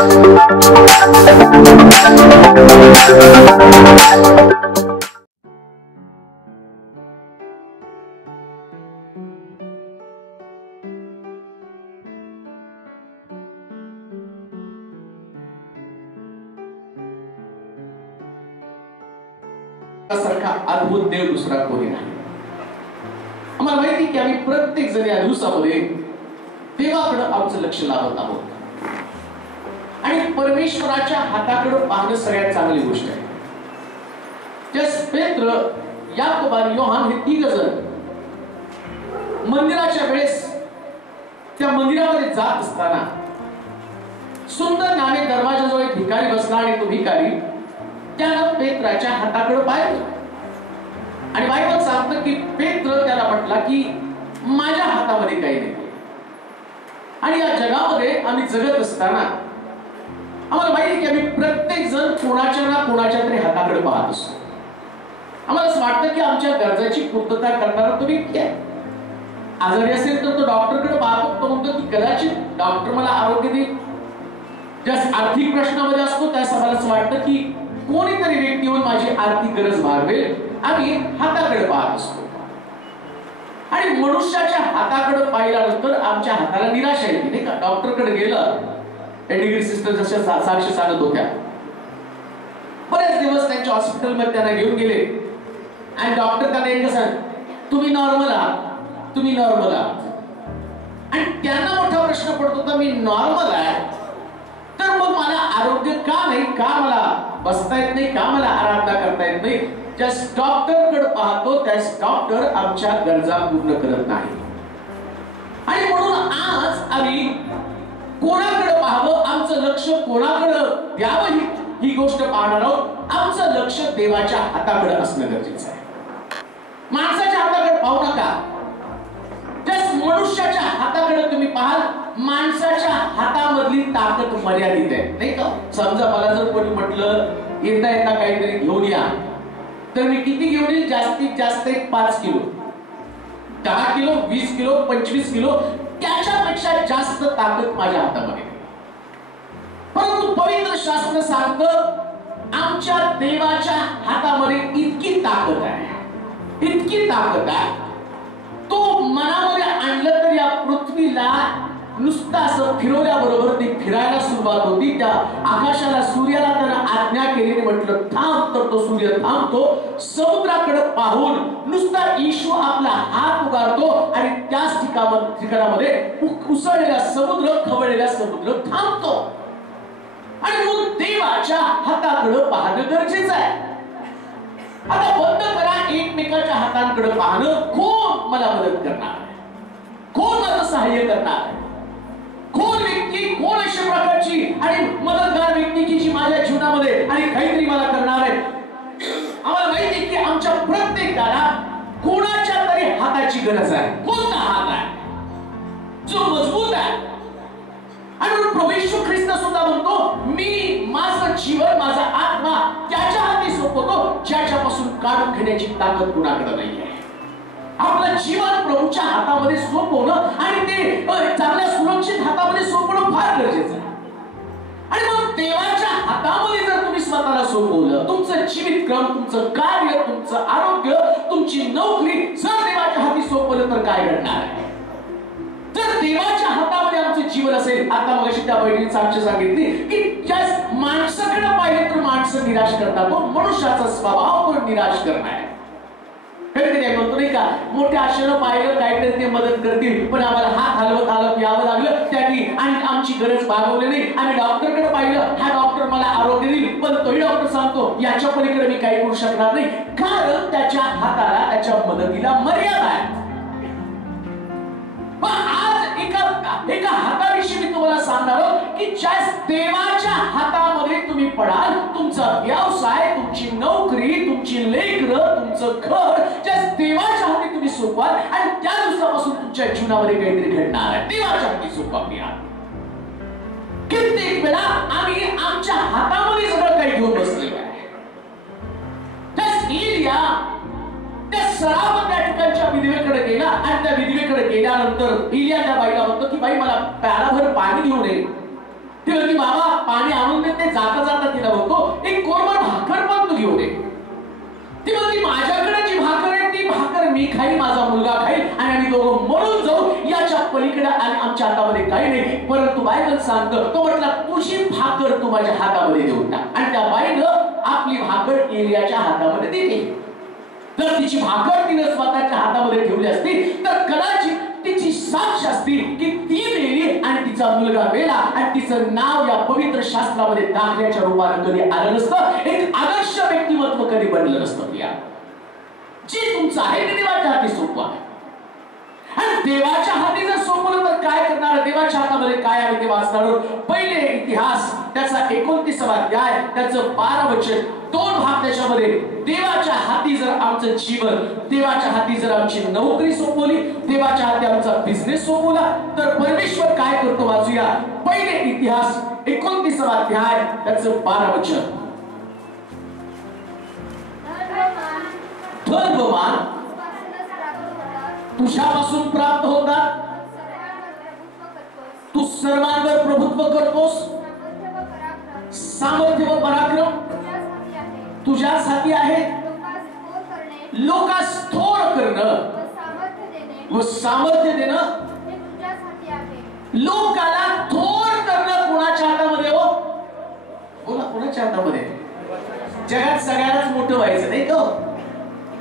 सारखा अद्भुत देव दुसरा कोणी नाही. आम्हाला माहिती की आम्ही प्रत्येक जण या दिवसामध्ये देवाकडे आमचं लक्ष लावत आहोत आणि परमेश्वराच्या हाताकडे पाहणं सगळ्यात चांगली गोष्ट आहे. जस पेत्र, याकोब आणि योहान हे तिघ जण मंदिराच्या वेळेस त्या मंदिरामध्ये जात असताना सुंदर नामे दरवाजाजवळ एक भिकारी बसला आणि तो भिकारी त्यानं पेत्राच्या हाताकडे पाहिलं आणि बायबल सांगतं की पेत्र त्याला म्हटला की माझ्या हातामध्ये काही नाही. आणि या जगामध्ये आम्ही जगत असताना आम्हाला माहिती की आम्ही प्रत्येक जण कोणाच्या ना कोणाच्या तरी हाताकडे पाहत असतो. आम्हाला असं वाटतं की आमच्या गरजाची पूर्तता करणारा तो व्यक्ती आहे. आजारी असेल तर तो डॉक्टरकडे पाहतो, तो म्हणतो की कदाचित डॉक्टर मला आरोग्य देईल. ज्यास आर्थिक प्रश्नामध्ये असतो त्यास आम्हाला असं वाटतं की कोणीतरी व्यक्ती येऊन माझी आर्थिक गरज भागवेल. आम्ही हाताकडे पाहत असतो आणि मनुष्याच्या हाताकडे पाहिल्यानंतर आमच्या हाताला निराशा येते, नाही का? डॉक्टरकडे गेलं, डिग्री सिस्टर जशा साक्ष सांगत होत्या, बरेच दिवस त्यांच्या हॉस्पिटलमध्ये त्यांना घेऊन गेले आणि डॉक्टर त्यांना एकच सांग, तुम्ही नॉर्मल आहात, तुम्ही नॉर्मल आहात. आणि त्यांना मोठा प्रश्न पडत होता, मी नॉर्मल आहे तर मग मला आरोग्य का नाही, का मला बसता येत नाही, का मला आराधना करता येत नाही? ज्यास डॉक्टरकडे पाहतो त्यास डॉक्टर आमच्या गरजा पूर्ण करत नाही. आणि म्हणून आज आम्ही कोणाकडे पाहावं, आमचं लक्ष कोणाकडे द्यावं ही गोष्ट पाहणार आहोत. आमचं लक्ष देवाच्या हाताकडे असणं गरजेचं आहे. माणसाच्या हाताकडे पाहू नका. जस मनुष्याच्या हाताकडे तुम्ही पाहाल, माणसाच्या हातामधली ताकद मर्यादित आहे, नाही का? समजा मला जर कोणी म्हटलं येता येता काहीतरी घेऊन या, तर मी किती घेऊन येईल? जास्तीत जास्त 5 किलो, 10 किलो, 20 किलो, 25 किलो, त्याच्यापेक्षा जास्त ताकद माझ्या हातामध्ये. परंतु पवित्र शास्त्र सांगतं आमच्या देवाच्या हातामध्ये इतकी ताकद आहे, इतकी ताकद आहे, तो मनामध्ये आणलं तर या पृथ्वीला नुसतं असं फिरवल्याबरोबर ती फिरायला सुरुवात होती. त्या आकाशाला, सूर्याला त्यानं आज्ञा केली, म्हटलं थांब, तर तो सूर्य थांबतो. समुद्राकडे पाहून नुसता येशू आपला हात उगारतो आणि त्याच ठिकाणामध्ये उसळलेला समुद्र, खवळलेला समुद्र थांबतो. आणि मग देवाच्या हाताकडे पाहणं गरजेचं आहे. आता बंद करा एकमेकाच्या हातांकडे पाहणं. कोण मला मदत करणार, कोण मला सहाय्य करणार, कोण व्यक्ती, कोण अशा प्रकारची आणि मदतगार व्यक्ती की जी माझ्या जीवनामध्ये आणि काहीतरी मला करणार आहे. आम्हाला माहिती की आमच्या प्रत्येकाला कोणाच्या तरी हाताची गरज आहे. कोणता हात आहे जो मजबूत आहे? आणि प्रभू येशू ख्रिस्त सुद्धा म्हणतो, मी माझं जीवन, माझा आत्मा त्याच्या हाती सोपवतो ज्याच्यापासून काढून घेण्याची ताकद कुणाकडे नाहीये. आपलं जीवन प्रभूच्या हातामध्ये सोपवणं आणि ते चांगल्या सुरक्षित हातामध्ये सोपवणं फार गरजेचं आहे. आणि मग देवाच्या हातामध्ये जर तुम्ही स्वतःला सोपवलं, तुमचं जीवितक्रम, तुमचं कार्य, तुमचं आरोग्य, तुमची नोकरी जर देवाच्या हाती सोपवलं तर काय घडणार आहे? जर देवाच्या हातामध्ये आमचं जीवन असेल, आता मगाशी त्या बहिणीने साक्ष सांगितली की ज्या माणसाकडे पाहिले तर माणसं निराश करतात, तो मनुष्याचा स्वभाव तो निराश करणार. कधी म्हणतो नाही का, मोठ्या आशेनं पाहिलं काहीतरी ते मदत करतील, पण आम्हाला हात हलवत यावं लागलं त्यांनी आणि आमची गरज भागवली नाही. आम्ही डॉक्टरकडे पाहिलं, हा डॉक्टर मला आरोग्य देईल, पण तोही डॉक्टर सांगतो याच्या पलीकडे मी काही करू शकणार नाही, कारण त्याच्या हाताला, त्याच्या मदतीला मर्यादा आहे. आज एका हाताविषयी मी तुम्हाला सांगणार की ज्या देवाच्या हातामध्ये तुम्ही पडाल, तुमचा व्यवसाय, तुमची नोकरी, तुमची लेकरं, तुमचं घर ज्या देवाच्या हाती तुम्ही सोपवाल आणि त्या दिवसापासून तुमच्या जीवनामध्ये काहीतरी घडणार आहे. देवाच्या हाती सोपवूया. कित्येक वेळा आम्ही आमच्या हातामध्ये सगळं काही घेऊन बसलेलो आहे. त्या सराव त्या ठिकाणच्या विधवेकडे गेला आणि त्या विधवेकडे गेल्यानंतर इलिया त्या बाईला म्हणतो की बाई मला प्याराभर पाणी घेऊन ये. ती म्हणती बाबा पाणी आणून देते, जाता जाता तिला म्हणतो एक कोरभर भाकर पण तू घेऊन ये. ती म्हणते माझ्याकडे जी भाकर आहे ती भाकर मी खाईल, माझा मुलगा खाईल आणि आम्ही दोघं मरून जाऊ, याच्या पलीकडे आणि आमच्या हातामध्ये काही नाही. परंतु बायबल सांगतो तो म्हटला तुझी भाकर तू माझ्या हातामध्ये देऊन टाक. आणि त्या बाईनं आपली भाकर एलियाच्या हातामध्ये दिली. जर तिची भाकर तिने स्वतःच्या हातामध्ये ठेवली असती तर कदाचित तिची साक्ष असती की ती मेली आणि तिचा मुलगा मेला आणि तिचं नाव या पवित्र शास्त्रामध्ये दाखल्याच्या रूपाने कधी आलं नसतं. एक आदर्श व्यक्तिमत्व कधी बनलं नसतं. जे तुमचं आहे ते देवाच्या हाती सोपवा. आणि देवाच्या हाती जर सोपवलं तर काय करणार, देवाच्या हातामध्ये काय आहे ते वाचणार. पहिले इतिहास त्याचा 29वा अध्याय त्याचं 12 वचन, 2 भाग त्याच्यामध्ये. देवाच्या हाती जर आमचं जीवन, देवाच्या हाती जर आमची नोकरी सोपवली, देवाच्या हाती आमचा बिझनेस सोपवला तर परमेश्वर काय करतो वाचूया. पहिले इतिहास 29वा अध्याय त्याचं 12 वचन. धर्ममान तुझ्यापासून प्राप्त होतात, तू सर्वांवर प्रभुत्व करतोस, सामर्थ्य व पराक्रम तुझ्याच हाती आहे. लोकांस थोर करणं व सामर्थ्य देणं, लोकाला थोर करणं कोणाच्या हातामध्ये हो? बोला कोणाच्या हातामध्ये? जगात सगळ्यांनाच मोठं व्हायचं नाही का?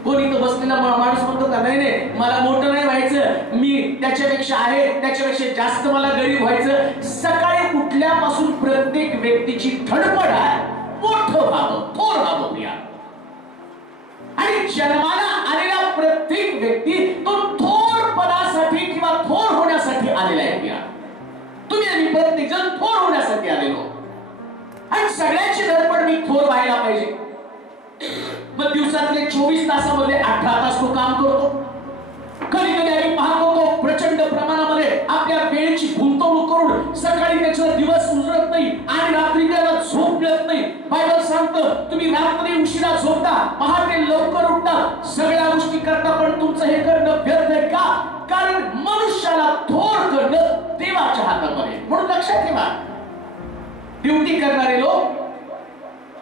कोणी तो बसलेला माणूस म्हणतो का नाही नाही मला मोठं नाही व्हायचं, मी त्याच्यापेक्षा आहे, त्याच्यापेक्षा जास्त मला गरीब व्हायचं. सकाळी उठल्यापासून प्रत्येक व्यक्तीची धडपड आहे मोठं व्हावं, थोर व्हावं. आणि जन्माला आलेला प्रत्येक व्यक्ती तो थोर पदासाठी किंवा थोर होण्यासाठी आलेला आहे. तुम्ही आणि प्रत्येक जण थोर होण्यासाठी आलेलो. आणि सगळ्यांची धडपड मी थोर व्हायला पाहिजे. मग दिवसातले 24 तासामध्ये 18 तास तो काम करतो. कधी कधी आम्ही पाहतो तो प्रचंड प्रमाणामध्ये आपल्या वेळेची गुंतवणूक करून सकाळी त्याचा दिवस उजळत नाही आणि रात्री त्याला झोप मिळत नाही. बायबल सांगतं तुम्ही रात्री उशिरा झोपता, पहाटे लवकर उठता, सगळ्या गोष्टी करता, पण तुमचं हे करणं व्यर्थ आहे का? कारण मनुष्याला थोर करणं देवाच्या हातामध्ये. म्हणून लक्षात ठेवा, ड्युटी करणारे लोक,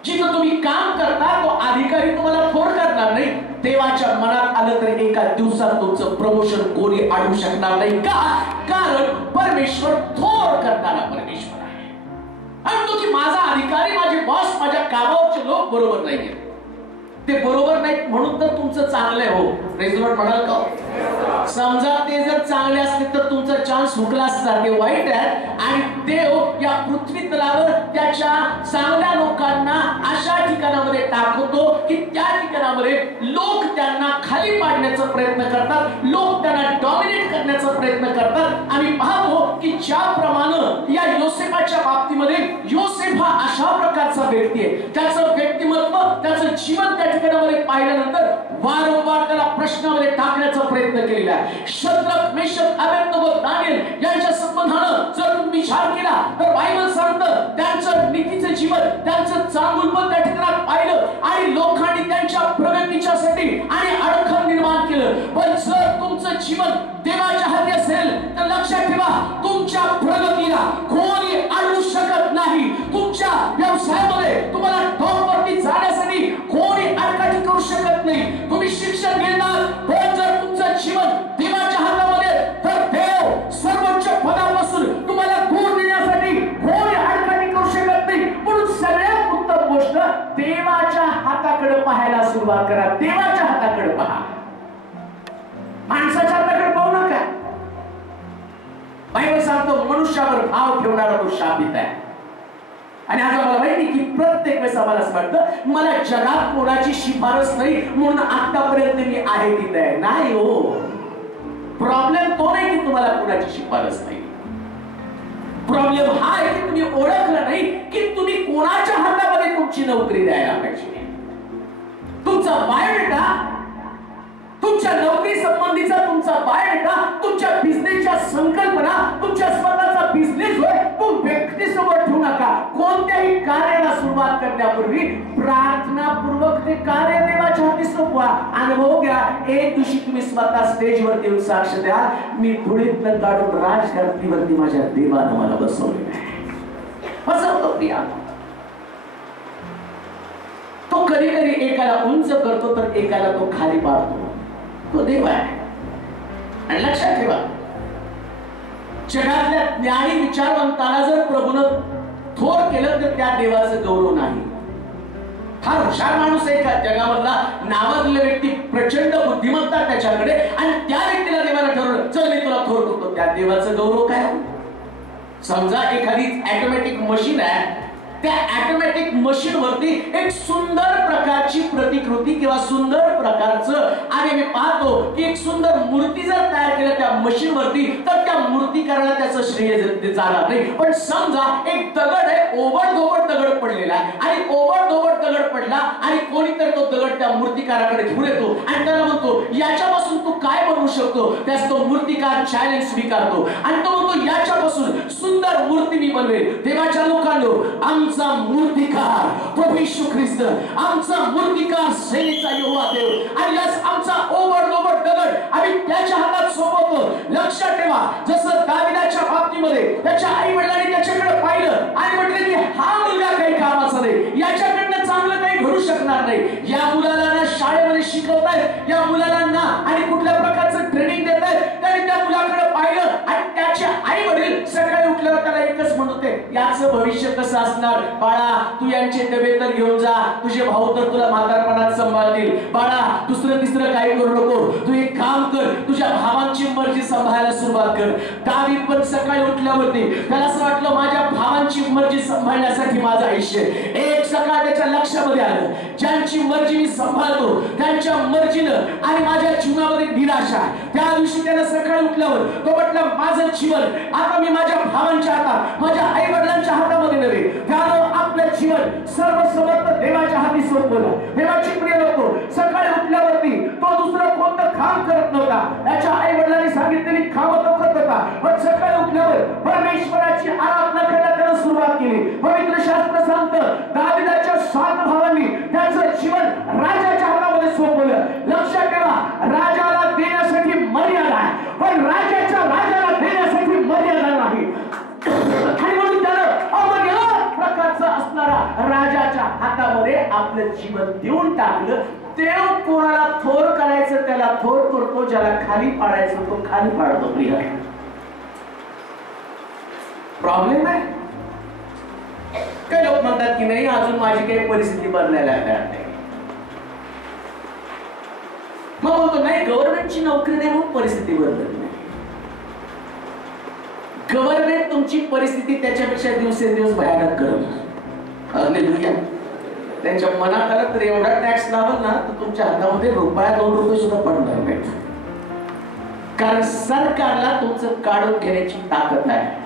जिथं तुम्ही काम करता तो अधिकारी तुम्हाला थोर करणार नाही. देवाच्या मनात आलं तर एका दिवसात तुमचं प्रमोशन कोणी अडवू शकणार नाही का? कारण परमेश्वर थोर करणारा परमेश्वर आहे. आणि तो की माझा अधिकारी, माझे बॉस, माझ्या कामावरचे लोक बरोबर नाहीये, ते बरोबर नाहीत म्हणून तर तुमचं चांगलं आहे हो. प्रेज द लॉर्ड म्हणाल का? समजा ते जर चांगले असते तर तुमचा चान्स हुकला असता. ते वाईट आहे आणि देव या पृथ्वी तलावर त्याच्या चांगल्या लोकांना अशा ठिकाणामध्ये टाकतो की त्या ठिकाणामध्ये लोक त्यांना खाली पाडण्याचा प्रयत्न करतात, लोक त्यांना डॉमिनेट करण्याचा प्रयत्न करतात. आम्ही पाहतो की ज्याप्रमाणे या योसेफाच्या बाबतीमध्ये योसेफ हा अशा प्रकारचा व्यक्ती आहे, त्याचं व्यक्तिमत्व, त्याचं जीवन त्या ठिकाणामध्ये पाहिल्यानंतर वारंवार त्याला प्रश्नामध्ये टाकण्याचा प्रयत्न केलेला आहे. शद्रक, मेशक, अबेदnego, दानिएल यांच्या संबंधानं जर तुम्ही विचार केला तर बायबल सांगतं त्यांचं नीतीचं जीवन, त्यांचं चांगुलपण त्या ठिकाणात पाहिलं आणि लोकांनी त्यांच्या प्रगतीच्यासाठी आणि अडखळ निर्माण केलं. पण जर तुमचं जीवन देवाच्या हाती असेल तर लक्षात ठेवा, तुमच्या प्रगतीला कोणी अडवू शकत नाही. तुमच्या व्यवसायामध्ये तुम्हाला टॉपवरती जाण्यासाठी कोणी अडचणी करू शकत नाही. तुम्ही शिक्षण घेणार, पण जर तुमचं जीवन देवाच्या हातामध्ये तर देव सर्वोच्च पदापासून तुम्हाला दूर नेण्यासाठी कोणी अडचणी करू शकत नाही. म्हणून सगळ्यात उत्तम गोष्ट देवाच्या हाताकडे पाहायला सुरुवात करा. देवाच्या हाताकडे पहा, माणसाच्या हाताकडे पाहू नका. बायबल सांगतो मनुष्यावर भाव ठेवणारा तो शापित आहे. आणि आज मला माहिती की प्रत्येक वेळेस आम्हाला असं वाटतं मला जगात कोणाची शिफारस नाही म्हणून आतापर्यंत मी आहे तिथे आहे. नाही हो, प्रॉब्लेम तो नाही की तुम्हाला कोणाची शिफारस नाही. प्रॉब्लेम हा आहे की तुम्ही ओळखलं नाही की तुम्ही कोणाच्या हातामध्ये तुमची नोकरी द्यायला पाहिजे. तुमचा बायोडेटा, तुमच्या नोकरी संबंधीचा तुमचा बायोडेटा, तुमच्या बिझनेसच्या संकल्पना, तुमच्या स्वतःचा बिझनेस होय तो व्यक्तीसमोर ठेवू नका. कोणत्याही कार्याला सुरुवात करण्यापूर्वी प्रार्थनापूर्वक ते कार्य देवाच्या हाती सोपवा. अनुभव घ्या. एक दिवशी तुम्ही स्वतः स्टेजवरती येऊन साक्ष द्या, मी धुळीतनं काढून राजकारतीवरती माझ्या देवानं मला बसवले. असं प्रिया. तो कधी कधी एकाला उंच करतो तर एकाला तो खाली पाडतो. तो देव आहे. आणि लक्षात ठेवा, जगातल्या ज्ञानी विचारवंताला जर प्रभूनं थोर केलं तर त्या देवाचं गौरव नाही. फार हुशार माणूस आहे का जगामधला नावाजलेला व्यक्ती, प्रचंड बुद्धिमत्ता त्याच्याकडे, आणि त्या व्यक्तीला देवाला ठरवलं चल मी तुला थोर करतो, त्या देवाचं गौरव काय? समजा एखादी ऑटोमॅटिक मशीन आहे, त्या ऑटोमॅटिक मशीन वरती एक सुंदर प्रकारची प्रतिकृती किंवा सुंदर प्रकारचं, आणि मी पाहतो की एक सुंदर मूर्ती जर तयार केलं त्या मशीन वरती तर त्या मूर्तिकाराला त्याचं श्रेय जाणार नाही. पण समजा एक दगड आहे, ओबडधोबड दगड पडलेला आहे, आणि ओबडधोबड दगड पडला आणि कोणीतरी तो दगड त्या मूर्तिकाराकडे घेऊन येतो आणि त्याला म्हणतो याच्यापासून तू काय बनवू शकतो? त्यास तो मूर्तिकार चॅलेंज स्वीकारतो आणि तो म्हणतो याच्यापासून सुंदर मूर्ती मी बनवेल. देवाच्या लोकांनो, आमचा मूर्तिकार प्रभू येशू ख्रिस्त, आमचा मूर्तिकार सेनेचा यहोवा देव, आणि यास आमचा ओबडधोबड दगड आम्ही त्याच्या हातात सोपवतो. लक्षात ठेवा, जसं दाविदाच्या बाबतीमध्ये त्याच्या आई वडिलांनी त्याच्याकडे पाहिलं आणि म्हटलं की हा मुलगा काही कामाचा नाही, याच्याकडनं चांगलं काही घडू शकणार नाही. या मुलाला ना शाळेमध्ये शिकवतायत, या मुलाला ना आणि कुठल्या प्रकारचं ट्रेनिंग देत आहेत. त्याने त्या मुलाकडे पाहिलं आणि त्याचे आई वडील सकाळी उठल्यावर त्याला एकच म्हणत होते, याचं भविष्य कसं असणार? बाळा, तू यांचे डबे तर घेऊन जा, तुझे भाऊ तर तुला म्हातारपणात सांभाळतील. बाळा, दुसरं तिसरं काही करू नको, तू एक काम कर, तुझ्या भावांची मर्जी सांभाळायला सुरुवात कर. दावीद पण सकाळी उठल्यावरती त्याला असं वाटलं माझ्या भावांची मर्जी सांभाळण्यासाठी माझं आयुष्य. एक सकाळ त्याच्या लक्षामध्ये आलं, ज्यांची मर्जी मी सांभाळतो त्यांच्या मर्जीनं आणि माझ्या जीवनामध्ये निराशा. त्या दिवशी त्याला सकाळी उठल्यावर तो म्हटलं माझं जीवन आता मी माझ्या भावांच्या हातात, माझ्या आई वडिलांच्या हातामध्ये नव्हे, त्यानं आपलं जीवन सर्वसमर्थ देवाच्या हाती सोपवलं. देवाची प्रिय लोक, सकाळी उठल्यावरती तो दुसरं कोणतं काम करत नव्हता. त्याच्या आई वडिलांनी सांगितलेली कामं तो करत होता, पण सकाळी उठल्यावर परमेश्वराची आराधना करायला त्यानं सुरुवात केली. पवित्र शास्त्र सांगतं दाविदाच्या 7 भावांनी त्याचं जीवन राजाच्या हातामध्ये सोपवलं. लक्षात ठेवा, राजाला देण्यासाठी मर्यादा आहे, पण राजाला देण्यासाठी मर्यादा नाही. आणि म्हणून त्यानं अमर्याद प्रकारचं असणारा राजाच्या हातामध्ये आपलं जीवन देऊन टाकलं. देव कोणाला थोर करायचं त्याला थोर करतो, ज्याला खाली पाडायचं तो खाली पाडतो. प्रिय, प्रॉब्लेम आहे. काही लोक म्हणतात की नाही अजून माझी काही परिस्थिती बदलायला नाही. मग म्हणतो नाही, गव्हर्नमेंटची नोकरी नाही म्हणून परिस्थिती बदलत नाही. गव्हर्नमेंट तुमची परिस्थिती त्याच्यापेक्षा दिवसेंदिवस भयानक करत. हालेलुया. त्यांच्या मनात आलं तर एवढा टॅक्स लावल ना तर तुमच्या हातामध्ये ₹2 सुद्धा पडणार नाही. कारण सरकारला तुमचं काढून घेण्याची ताकद आहे.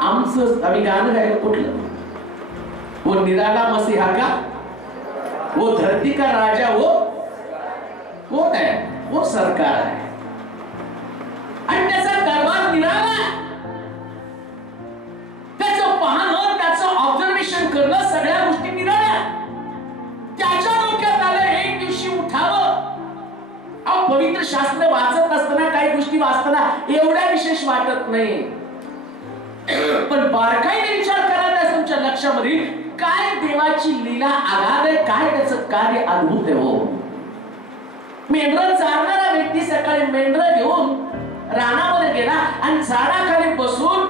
आमचं आम्ही गाणं गायलं कुठलं? वो निराला मसीहा का, वो धरती का राजा, वो कोण आहे? वो सरकार आहे. आणि त्याचा दरबार निराला, त्याचं पाहणं, त्याचं ऑब्झर्वेशन करणं, सगळ्या गोष्टी निराळ्या. त्याच्या डोक्यात आलं एक दिवशी उठावं. पवित्र शास्त्र वाचत असताना काही गोष्टी वाचताना एवढ्या विशेष वाटत नाही, पण बारकाईने विचार करायला तुमच्या लक्षामध्ये काय देवाची लीला आगाध आहे, काय त्याचं कार्य अद्भुत आहे. हो, मेंढरं चारणारा व्यक्ती सकाळी मेंढरं घेऊन रानामध्ये गेला आणि झाडाखाली बसून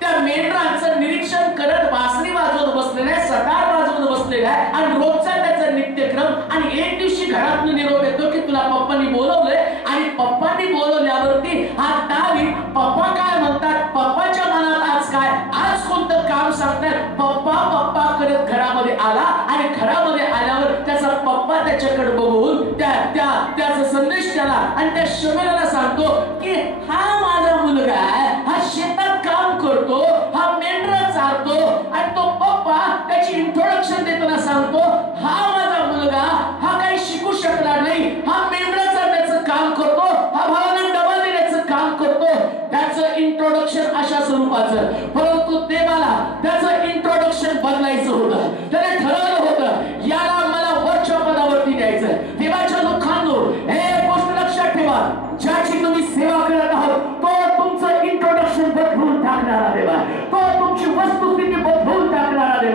त्या मेंढरांचं निरीक्षण करत बासरी वाजवत बसलेला आहे, सतार वाजवत बसलेला आहे, आणि रोजचा त्याचा नित्यक्रम. आणि एक दिवशी घरातून निरोप येतो की तुला पप्पांनी बोलवलंय. आणि पप्पांनी बोलवल्यावरती हा दावीद, पप्पा काय म्हणतात, पप्पाच्या मनात आज काय, आज कोणतं काम सांगतात, पप्पा पप्पा करत घरामध्ये आला. आणि घरामध्ये आल्यावर त्याचा पप्पा त्याच्याकडे बघून त्याचा संदेश त्याला आणि त्या शमेलाला सांगतो की हा माझा मुलगा आहे, हा शेतात काम करतो, हा मेंढरं चारतो. आणि तो पप्पा त्याची इंट्रोडक्शन देताना सांगतो हा माझा मुलगा, हा काही शिकू शकणार नाही, हा मेंढरं चारण्याचं काम करतो, हा भावाला डबा देण्याचं काम करतो. त्याचं इंट्रोडक्शन अशा स्वरूपाचं. परंतु देवाला त्याचं इंट्रोडक्शन बदलायचं होतं. त्याने ठरवलं होतं याला मला वरच्या पदावरती द्यायचं. देवाच्या लोकांनो, हे गोष्ट लक्षात ठेवा, ज्याची तुम्ही सेवा करत आहात तो तुमचं इंट्रोडक्शन बदलून टाकणारा देव आहे. तो तुमची वस्तू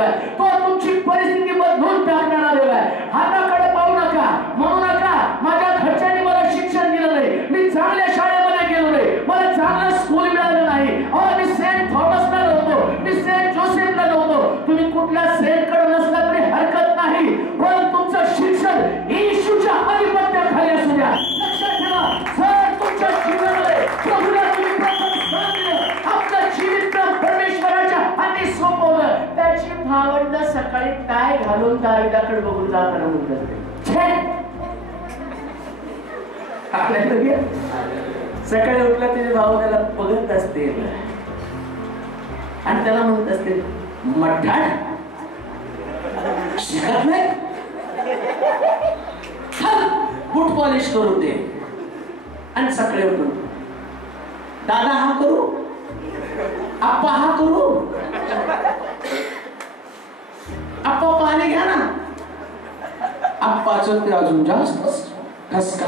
आहे, तो तुमची परिस्थिती बदलून टाकणारा देव आहे. हाताकडे पाहू नका, म्हणू नका माझ्या घरच्यांनी मला शिक्षण दिलं नाही, मी चांगल्या शाळेमध्ये गेलो नाही, मला चांगलं स्कूल मिळालं नाही, मी सेंट थॉमसला नव्हतो, मी सेंट जोसेफला नव्हतो. तुम्ही कुठल्या सेंटकडे नसला तरी हरकत नाही, पण तुमचं शिक्षण येशूच्या आधिपत्याखाली असू द्या. लक्षात ठेवा, जर तुमच्या जीवनामध्ये प्रभूला तुम्ही प्रथम स्थान दिलं, आपलं जीवित परमेश्वराच्या हाती सोपवलं, त्याची भावंड सकाळी टाय घालून दारिदाकडे बघून जाताना म्हणत असते, सकाळी उठला त्याचे भाऊ त्याला बघत असतील आणि त्याला म्हणत असतील, मठाड शिकत नाही, बूट पॉलिश करू दे. आणि सकाळी उठून दादा हा करू, आप्पा हा करू, आप्पा पाणी घ्या ना, आप्पाचं ते अजून जास्त ठसका.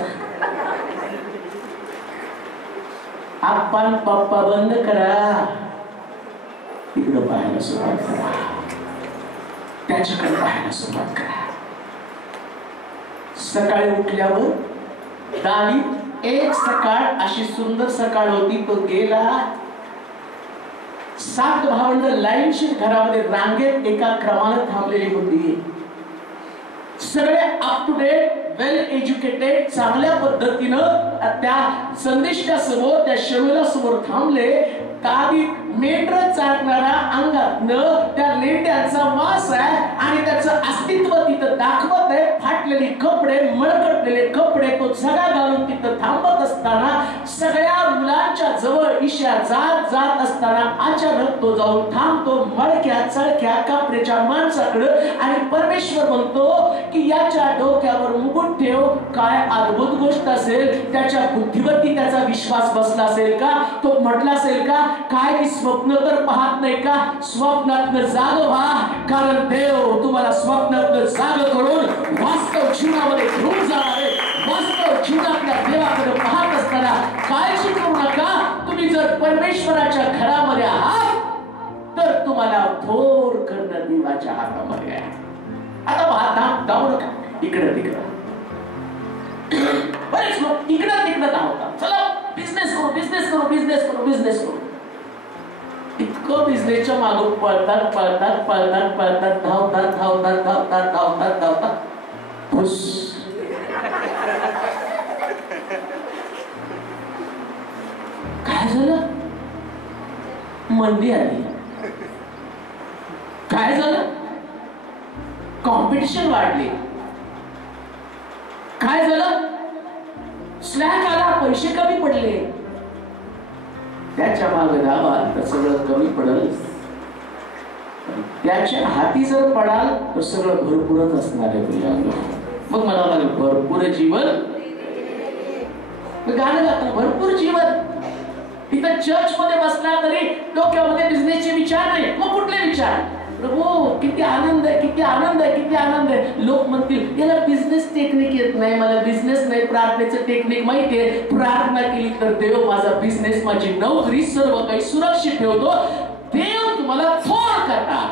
आप्पा पप्पा बंद करा, तिकडं पाहायला सुरुवात करा, त्याच्याकडे पाहायला सुरुवात करा. सकाळी उठल्यावर दावी एक सकाळ अशी सुंदर सकाळ होती, तो गेला. 7 भावंड लाईनशीर घरामध्ये रांगेत एका क्रमाने थांबलेली होती. सगळे up to date, well educated, चांगल्या पद्धतीनं त्या संदेशाच्या समोर, त्या शर्मेला समोर थांबले. दावी मेंढर चालणारा अंगातनं त्या लेंड्यांचा वास आहे आणि त्याचं अस्तित्व तिथं दाखवत आहे. फाटलेले कपडे, मळकटलेले कपडे तो झगा घालून तिथं थांबत असताना सगळ्या मुलांच्या जवळ ईशा जात असताना अचानक तो जाऊन थांबतो मळक्या चळक्या कापरेच्या माणसाकडे आणि परमेश्वर म्हणतो की याच्या डोक्यावर मुकुट ठेव. काय अद्भुत गोष्ट असेल, त्याच्या बुद्धीवरती त्याचा विश्वास बसला असेल का? तो म्हटला असेल का, काय मी स्वप्न तर पाहत नाही का? स्वप्नातनं जाग व्हा, कारण देव तुम्हाला स्वप्नातनं जाग करून वास्तव जीवनामध्ये घेऊन जाणार आहे. वास्तव जीवनातल्या देवाकडे पाहत असताना काळजी करू नका. तुम्ही जर परमेश्वराच्या घरामध्ये आहात तर तुम्हाला थोर करणं देवाच्या हातामध्ये आहे. आता पाहता धावू नका इकडं तिकडं. बरेच लोक इकडं तिकडं धावतात, चला बिझनेस करू, बिझनेस करू, बिझनेस करू, बिझनेस करू. इतकं बिझनेसच्या मागून पळतात पळतात पळतात पळतात, धावतात धावतात धावतात धावतात धावतात, खुश. काय झालं? मंदी आली. काय झालं? कॉम्पिटिशन वाढली. काय झालं? स्लॅक आला, पैसे कमी पडले. त्याच्या मागे धावाल तर सगळं कमी पडल, त्याच्या हाती जर पडाल तर सगळं भरपूरच असणार आहे. मग मला लागेल भरपूर जीवन, गाणं गाताना भरपूर जीवन. इथं चर्च मध्ये बसला तरी डोक्यामध्ये बिझनेसचे विचार नाही. मग कुठले विचार? प्रभू किती आनंद आहे, किती आनंद आहे, किती आनंद आहे. लोक म्हणतील याला बिझनेस टेक्निक येत नाही, मला बिझनेस नाही, प्रार्थनेचं टेक्निक माहितीये. प्रार्थना केली तर देव माझा बिझनेस, माझी नोकरी, सर्व काही सुरक्षित ठेवतो. देव तुम्हाला थोर करणार.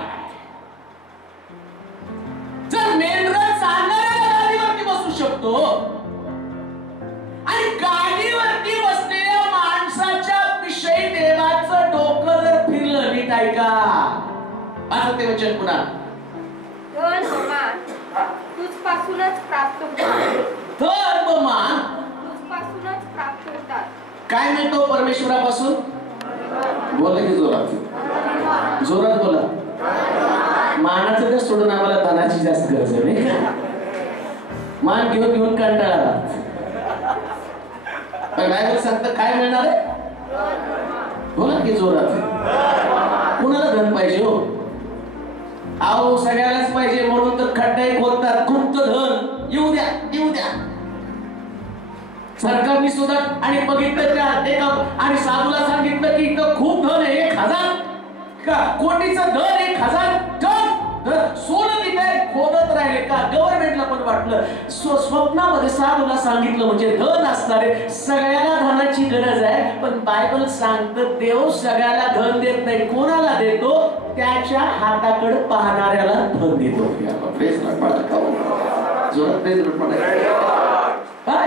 जर मेंढर चालणाऱ्या गाडीवरती बसू शकतो आणि गाडीवरती बसलेल्या माणसाच्या विषयी देवाचं डोकं जर फिरलं, नीट ऐका असं ते वचन पुन्हा, धन मान तुझपासूनच प्राप्त होतात. धन मान तुझपासूनच प्राप्त होतात. काय मिळतो परमेश्वरापासून? बोला की जोरात, जोरात बोला. मानाचं तर सोडून आम्हाला धनाची जास्त गरज आहे नाही का? मान घेऊन घेऊन कंटाळा आला. बायबल सांगतं काय मिळणार आहे? बोला की जोरात. कुणाला धन पाहिजे हो? आओ सगळ्यालाच पाहिजे म्हणून तर खड्डे खोदतात. गुप्त धन येऊ द्या, येऊ द्या. सरकारने सुद्धा आणि बघितलं त्या एका आणि साधूला सांगितलं की इथं खूप धन आहे, 1000 का कोटीचं धन, 1000 टन सोनं तिथे खोदत राहिले का? गव्हर्नमेंटला पण वाटलं. स्वप्नामध्ये साधूला सांगितलं म्हणजे धन असणारे. सगळ्याला धनाची गरज आहे, पण बायबल सांगतं देव सगळ्याला धन देत नाही. कोणाला देतो? त्याच्या हाताकडे पाहणाऱ्याला धन देतो.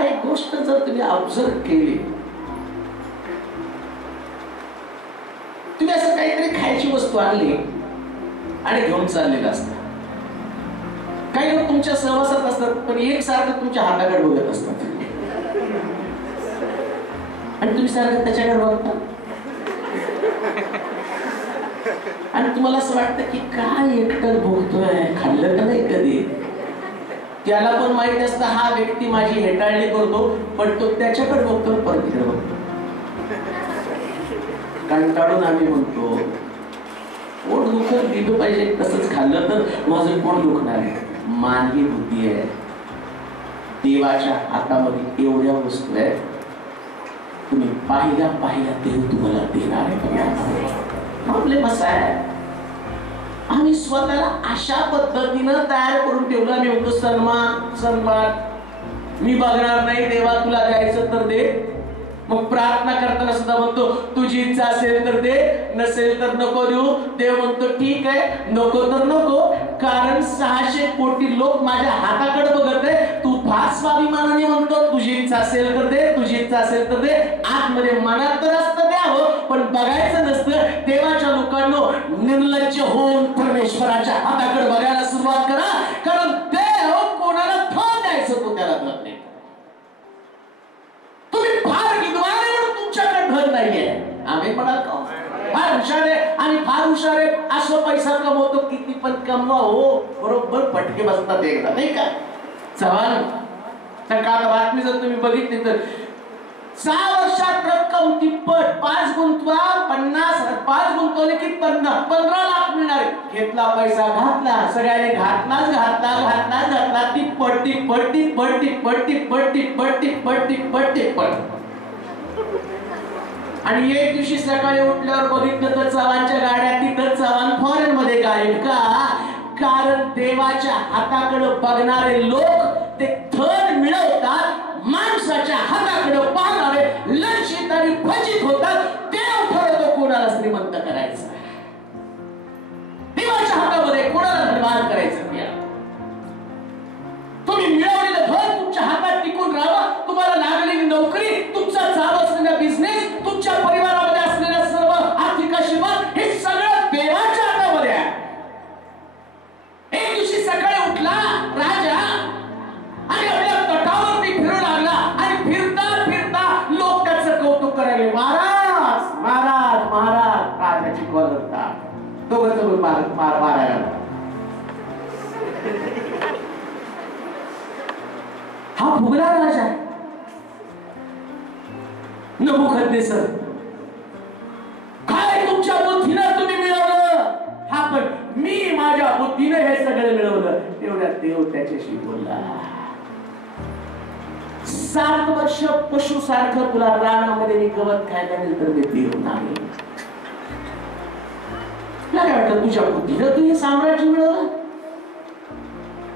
एक गोष्ट जर तुम्ही ऑब्झर्व केली, तुम्ही असं काहीतरी खायची वस्तू आणली आणि घेऊन चाललेलं असतं. काही लोक तुमच्या सहवासात असतात पण एकसारखं तुमच्या हाताकडे बघत असतात आणि तुम्ही सारखं त्याच्याकडे बघता आणि तुम्हाला असं वाटतं की काय एकटं भोगतोय, खाल्लं का नाही कधी. त्याला पण माहित असतं हा व्यक्ती माझी हेटाळणी करतो, पण तो त्याच्याकडे बघतो परत तिकडे बघतो. कंटाळून आम्ही म्हणतो पोट दुखत दिलं पाहिजे, तसंच खाल्लं तर माझं पोट दुखणार आहे. मानवी बुद्धी आहे. देवाच्या हातामध्ये एवढ्या वस्तू आहेत, तुम्ही पाहिल्या पाहिल्या देव तुम्हाला देणार आहे. प्रॉब्लेम असा आहे आम्ही स्वतःला अशा पद्धतीनं तयार करून ठेवलं. आम्ही म्हणतो सन्मान सन्मान, मी बघणार नाही, देवा तुला द्यायचं तर दे. मग प्रार्थना करताना सुद्धा म्हणतो तुझी इच्छा असेल तर दे, नसेल तर नको देऊ. देव म्हणतो ठीक आहे, नको तर नको, कारण 600 कोटी लोक माझ्या हाताकडे बघत आहे. तू फार स्वाभिमानाने म्हणतो तुझी इच्छा असेल तर दे, तुझी इच्छा असेल तर दे. आतमध्ये मनात तर असतं द्यावं, पण बघायचं नसतं. देवाच्या लोकांनो, निर्लज्ज होऊन परमेश्वराच्या हाताकडे बघायला सुरुवात करा, कारण देव कोणाला धन द्यायचं तो त्याला धन नाही. तुम्ही फार विद्वान आहे म्हणून तुमच्याकडे धन नाहीये. आम्ही म्हणाल फार हुशार आहे आणि फार हुशार आहे, असं पैसा कमवतो, किती पण कमवा हो, बरोबर फटके बसतात एकदा, नाही का. चव्हाण काल बातमी जर तुम्ही बघितली तर 6 वर्षात रक्कम तिप्पट, 5 गुंतवा 50, 5 गुंतवले की 15 लाख मिळणार. घेतला पैसा घातला, सगळ्यांनी घातलाच घातला घातलाच घातला, तिप्पट तिप्पट तिप्पट तिप्पट तिप्पट तिप्पट तिप्पट तिप्पट तिप्पट. आणि एक दिवशी सकाळी उठल्यावर बघितलं तर चव्हाणच्या गाड्या तिथं चव्हाण फॉरेन मध्ये गायब. का? कारण देवाच्या हाताकडे बघणारे लोक ते धन मिळवतात, माणसाच्या हाताकडे पाहणारे लज्जित आणि फजित होतात. देव ठरवतो कोणाला श्रीमंत करायचं, देवाच्या हातामध्ये कोणाला धनवान करायचं. तुम्ही मिळवलेलं धन तुमच्या हातात टिकून राहावं, तुम्हाला लागलेली नोकरी, तुमचा चालू असलेला बिझनेस, तुमच्या परिवारामध्ये असलेला सर्व आर्थिक आशीर्वाद, हे सगळं देवाच्या हातामध्ये आहे. एक दिवशी सकाळी उठला राजा आणि आपल्या तटावरती फिरू लागला आणि फिरता फिरता लोक त्याचं कौतुक करायले. महाराज महाराज महाराज, राजाची कॉलरता दोघं मारायला. हा फुगला राजा नबुकदनेस्सर, काय तुमच्या बुद्धीनं तुम्ही मिळवलं? हा पण मी माझ्या बुद्धीने हे सगळं मिळवलं. तेवढ्यात देव त्याच्याशी बोलला, 7 वर्ष पशु सारखं तुला रानामध्ये मी गवत खायला दिलं तर मी देव नाही. तुला काय वाटलं तुझ्या बुद्धीनं तू हे साम्राज्य मिळवलं?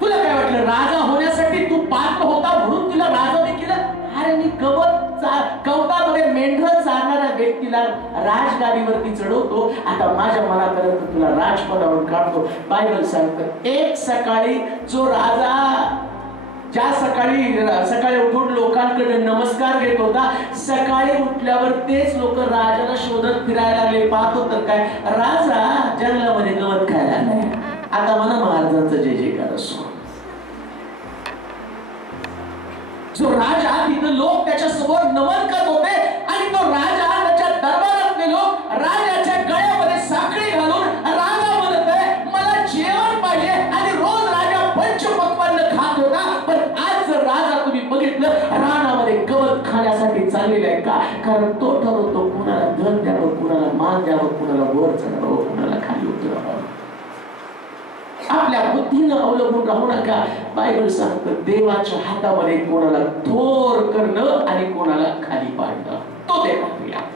तुला काय वाटलं राजा होण्यासाठी तू पात्र होता म्हणून तुला राजा मी केलं? अरे मी गवतामध्ये मेंढर चालणाऱ्या व्यक्तीला राजगादीवरती चढवतो. आता माझ्या मनापर्यंत तुला राजपदावरून काढतो. बायबल सांगतं एक सकाळी जो राजा ज्या सकाळी उठून लोकांकडे नमस्कार घेत होता, सकाळी उठल्यावर तेच लोक राजाला शोधत फिरायला लागले. पाहतो तर काय, राजा जंगलामध्ये गवत खायला लागलाय. आता म्हणा महाराजांचा जय जयकार असो. जो राजा, तिथं लोक त्याच्या समोर नमन करत होते आणि तो राजा त्याच्या दरबारातले लोक राजाच्या गळ्यामध्ये साखळी घालून राजा म्हणत आहे मला जेवण पाहिजे, आणि रोज राजा पंचपक्वान्न खात होता. पण आज जर राजा तुम्ही बघितलं रानामध्ये गवत खाण्यासाठी चाललेला आहे. का? कारण तो ठरवतो कुणाला धन द्यावं, कुणाला मान द्यावं, कुणाला वर चढावं, कुणाला खाली उतरावं. आपल्या बुद्धीनं अवलंबून राहू नका. बायबल सांगतं देवाच्या हातामध्ये कोणाला थोर करणं आणि कोणाला खाली पाडणं तो देव आहे.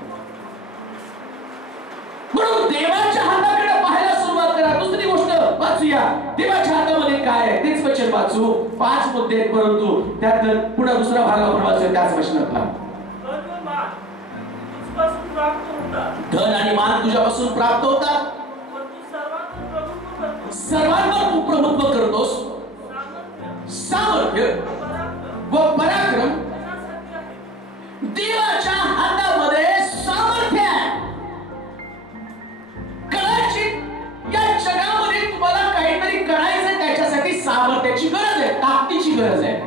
म्हणून देवाच्या हाताकडे पाहायला सुरुवात करा. दुसरी गोष्ट वाचूया, देवाच्या हातामध्ये काय आहे तेच वचन वाचू. 5 मुद्दे आहेत, परंतु त्यात पुढे दुसरा भाग आपण वाचूया त्याच वचनातला. धन आणि मान तुझ्यापासून प्राप्त होतात, सर्वांवर तू प्रभुत्व करतोस, सामर्थ्य व पराक्रम देवाच्या हातामध्ये सामर्थ्य आहे. कदाचित या जगामध्ये तुम्हाला काहीतरी करायचं, त्याच्यासाठी सामर्थ्याची गरज आहे, ताकदीची गरज आहे.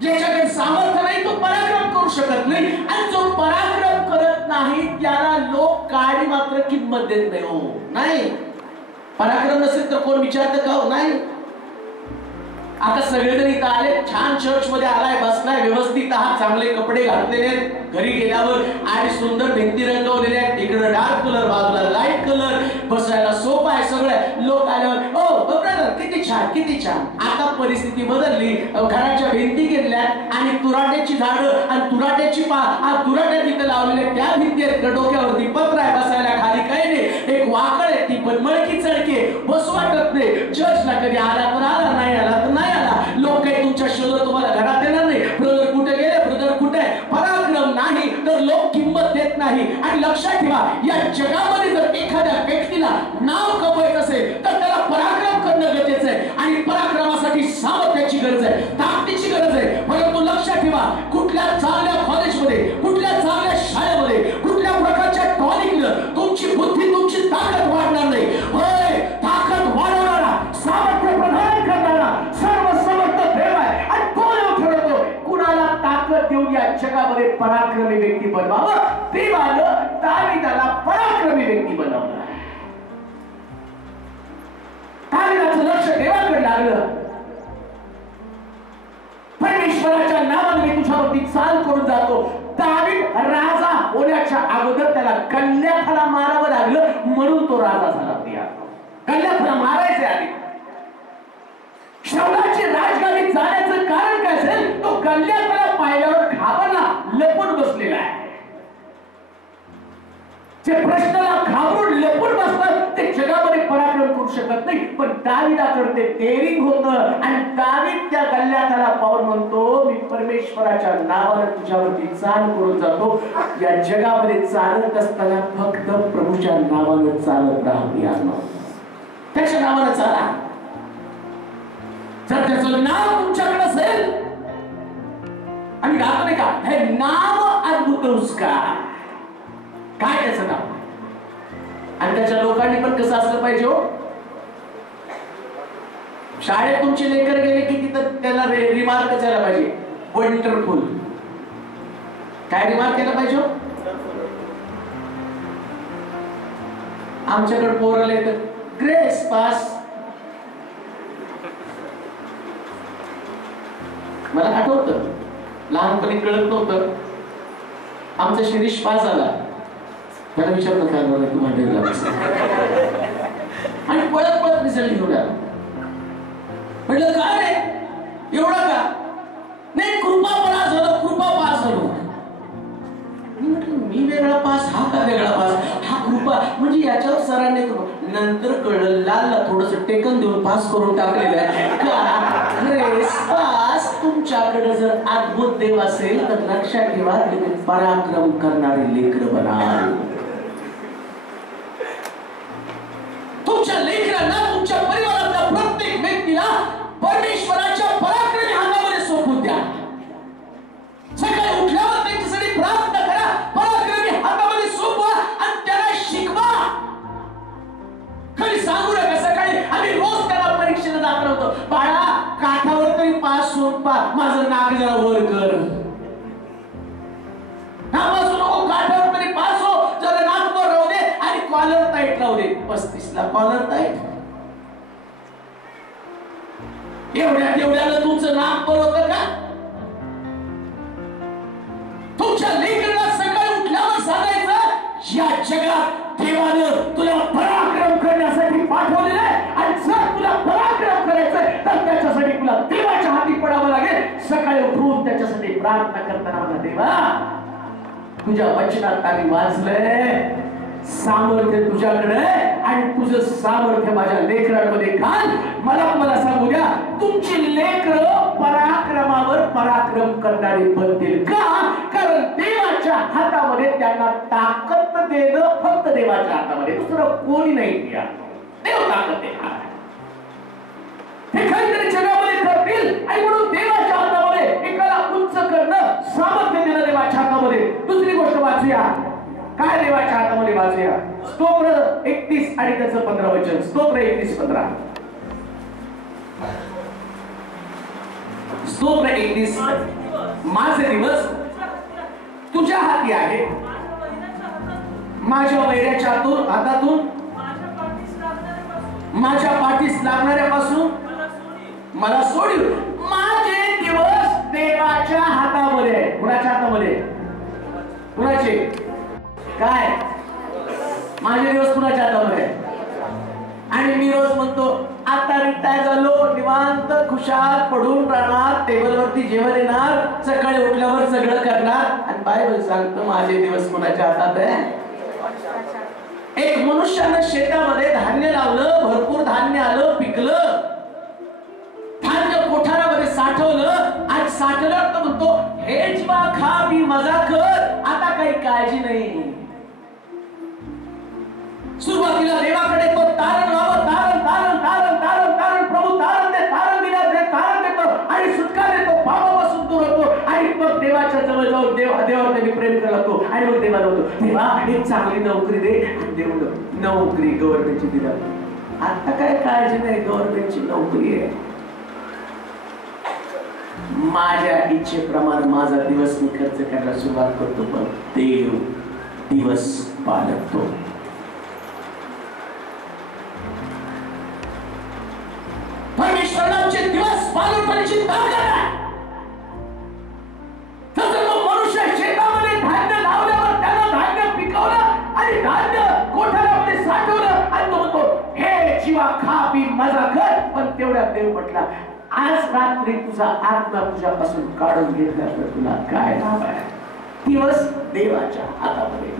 ज्याच्याकडे सामर्थ्य नाही तो पराक्रम करू शकत नाही, आणि जो पराक्रम करत नाही त्याला लोक काळी मात्र किंमत देत नाही. हो नाही, पराक्रम नसेल तर कोण विचारतं का? हो नाही. आता सगळेजण इथं आले, छान चर्च मध्ये आलाय, बसलाय, व्यवस्थित आहात, चांगले कपडे घातलेले आहेत, घरी गेल्यावर आणि सुंदर भिंती रंगवलेल्या आहेत, इकडे डार्क कलर, बाजूला लाईट कलर, बसायला सोपा आहे सगळं. लोक आल्यावर ओ ब्रदर किती छान किती छान. आता परिस्थिती बदलली, घराच्या भिंती गेल्या आणि तुराट्याची झाडं आणि तुराट्याची तुराट्या तिथे लावलेल्या त्या भिंती आहेत, डोक्यावरती पत्र आहे, बसायला खाली काही नाही, एक वाकड आहे, ती पण मळकी चढके, बस वाटत नाही. चर्चला कधी आला तर आला, नाही आला तर नाही आला. लोक काही तुमच्या शोध तुम्हाला घरात येणार नाही. ब्रदर कुठे गेले, ब्रदर कुठे. पराक्रम नाही तर लोक किंमत देत नाही. आणि लक्षात ठेवा, या जगामध्ये जर एखाद्या व्यक्तीला नाव कमवायचं असेल तर त्याला पराक्रम करणं गरजेचं आहे, आणि पराक्रमासाठी सामर्थ्याची गरज आहे, ताकदीची गरज आहे. परंतु लक्षात ठेवा, कुठल्या चांगल्या कॉलेजमध्ये, कुठल्या चांगल्या शाळेमध्ये, कुठल्या प्रकारच्या टॉनिकनं तुमची बुद्धी, तुमची ताकद वाढणार नाही. होय, ताकद वाढवणारा, सामर्थ्य प्रदान करणारा सर्वसमर्थ देव आहे, आणि तो ठरवतो कुणाला ताकद देऊन या जगामध्ये पराक्रमी व्यक्ती बनवावं. देवानं दाविदाला पराक्रमी व्यक्ती बनवलं. दाविदाचं लक्ष देवाकडे लागलं. परमेश्वराच्या नावाने मी तुझ्यावरती चाल करून जातो. दावीद राजा होण्याच्या अगोदर त्याला गल्ल्याफाला मारावं लागलं, म्हणून तो राजा झाला. गल्ल्याफाला मारायचे आधी. शाऊलाची राजगादी जाण्याचं कारण काय असेल? तो गल्ल्याफाला पाहिल्यावर घाबरला, लपून बसलेला आहे. जे प्रश्नाला घाबरून लपून बसतात ते जगामध्ये पराक्रम करू शकत नाही. पण दाविदाकडे ते डेअरिंग होतं, आणि दावीद त्या गल्ल्याफाला पाहून म्हणतो, मी परमेश्वराच्या नावाने तुझ्यावरती चाल करून जातो. या जगामध्ये चालत असताना फक्त प्रभूच्या नावाने चालत राहा. त्याच्या नावाने चाला. जर त्याचं नाव तुमच्याकडे असेल, आणि गात नाही का, हे नाव अद्भुत का, काय त्याचं नाव. आणि त्याच्या लोकांनी पण कसं असलं पाहिजे. हो, शाळेत तुमचे लेकर गेले की तिथं त्याला रिमार्क करायला पाहिजे, वंडरफुल. काय रिमार्क केला पाहिजे. आमच्याकडे पोरले तर ग्रेस पास. मला आठवतं लहानपणी कळत नव्हतं, आमचा शिरीष पास झाला, त्याला विचारलं काय झालं, तू भांडेल आणि पळत पळत रिझल्ट घेऊन आला. म्हटलं काय रे एवढा का. नाही, कृपा पास झालो, कृपा पास झालो. मी वेगळा पास, हा का वेगळा पास, हा कृपा म्हणजे याच्यावर सरांनी नंतर कळलं लालला थोडस टेकन देऊन पास करून टाकलेलं आहे. पास तुमच्याकडे जर अद्भुत देव असेल तर लक्षात ठेवा, तुम्ही पराक्रम करणारे लेकरं बना. तुमच्या लेकरांना, तुमच्या परिवारातल्या प्रत्येक व्यक्तीला परमेश्वराच्या पराक्रमी हातामध्ये सोपवून द्या. सकाळी उठल्यावर त्यांच्यासाठी प्रार्थना करा, पराक्रमी हातामध्ये सोपवा आणि त्याला शिकवा. कधी सांगू नका, सकाळी आम्ही रोज त्याला परीक्षेला जात नव्हतो, बाळा काठावर तरी पास होऊन पा, माझं नाक जरा वर कर. नापास नको, काठावर तरी पास हो, जरा नाक वर राहू दे आणि कॉलर टाईट राहू दे. 35 ला कॉलर टाईट. एवढ्याला तुमचं नाक वर होतं का. तुमच्या लेकराला सकाळी उठल्यावर सांगायचं, या जगात देवानं तुला पराक्रम करण्यासाठी पाठवलेलं आहे, आणि जर तुला पराक्रम करायचंय तर त्याच्यासाठी तुला देवाच्या हाती पडावं लागेल. सकाळी उठून त्याच्यासाठी प्रार्थना करताना म्हणा, देवा तुझ्या वचनात आम्ही वाचलंय, सामर्थ्य तुझ्याकडे, आणि तुझं सामर्थ्य माझ्या लेकरांमध्ये घाल. मला सांगू द्या, तुमची लेकरं पराक्रमावर पराक्रम करणारे बनतील का. कारण देवाच्या हातामध्ये त्यांना ताकद देणं फक्त देवाच्या हातामध्ये, दुसरं कोणी नाही. देव ताकद देणार. हे काहीतरी जगामध्ये करतील आणि म्हणून देवाच्या हातामध्ये एकाला उंच करणं सामर्थ्य दिलं देवाच्या हातामध्ये. दुसरी गोष्ट वाचूया, काय देवाच्या हातामध्ये वाचूया. स्तोत्र 31 आणि त्याचं 15 वचन. स्तोत्र 31:15. स्तोत्र 31. माझे दिवस तुझ्या हाती आहे, माझ्या वैऱ्याच्या हातातून, माझ्या पाठीस लागणाऱ्यापासून मला सोडील. माझे दिवस देवाच्या हातामध्ये. कुणाच्या हातामध्ये? कुणाचे? काय? माझे दिवस कुणाच्या हातामध्ये? आणि मी रोज म्हणतो आता रिटायर झालो, निवांत खुशाल पडून राहणार, टेबलवरती जेवण येणार, सकाळी उठल्यावर सगळं करणार. आणि बायबल सांगतो माझे दिवस कुणाच्या हातात आहे? एक मनुष्यानं शेतामध्ये धान्य लावलं, भरपूर धान्य आलं, पिकलं, धान्य कोठारामध्ये साठवलं आणि साठवलं तर म्हणतो हे जीवा खा पी मजा कर, आता काही काळजी नाही. सुरुवातीला देवाकडे तो तारण व्हावं, तारण तारण तारण तारण तारण, प्रभू तारण दे, तारण दिला तारण देतो आणि सुटका देतो, पापापासून दूर होतो आणि मग देवाच्या जवळ जाऊन देवावर त्यांनी प्रेम करायला लागतो. आणि मग देवाला होतो देवा एक चांगली नोकरी दे. आणि देव नोकरी गव्हर्नमेंटची दिला, आता काय काळजी नाही, गव्हर्नमेंटची नोकरी आहे. माझ्या इच्छेप्रमाणे माझा दिवस मी खर्च करायला सुरुवात करतो, पण देव दिवस पालटतो. परमेश्वराचे दिवस पालटण्याची ताकद आहे. तसं मग मनुष्य शेतामध्ये धान्य लावल्यावर त्यानं धान्य पिकवलं आणि धान्य कोठारामध्ये साठवलं आणि तो म्हणतो हे जीवा खा पी मजा कर. पण तेवढ्यात देव म्हटला आज रात्री तुझा आत्मा तुझ्यापासून काढून घेतला तर तुला काय लाभ आहे? दिवस देवाच्या हातामध्ये.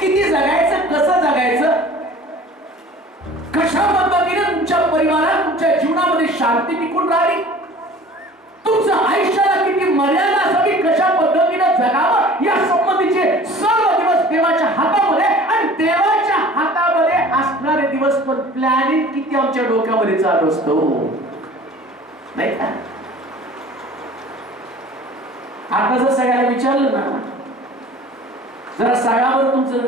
किती जगायचं, कसं जगायचं, कशा पद्धतीने तुमच्या परिवारात, तुमच्या जीवनामध्ये शांती टिकून राहावी, तुमचं आयुष्याला किती मर्यादा असावी, कशा पद्धतीने जगावं, या संबंधीचे सर्व दिवस देवाच्या हातामध्ये. आणि देवाच्या हातामध्ये असणारे दिवस पण प्लॅनिंग किती आमच्या डोक्यामध्ये चालू असतो नाही का? आता जर सगळ्याला विचारलं ना, जरा सांगावर तुमचं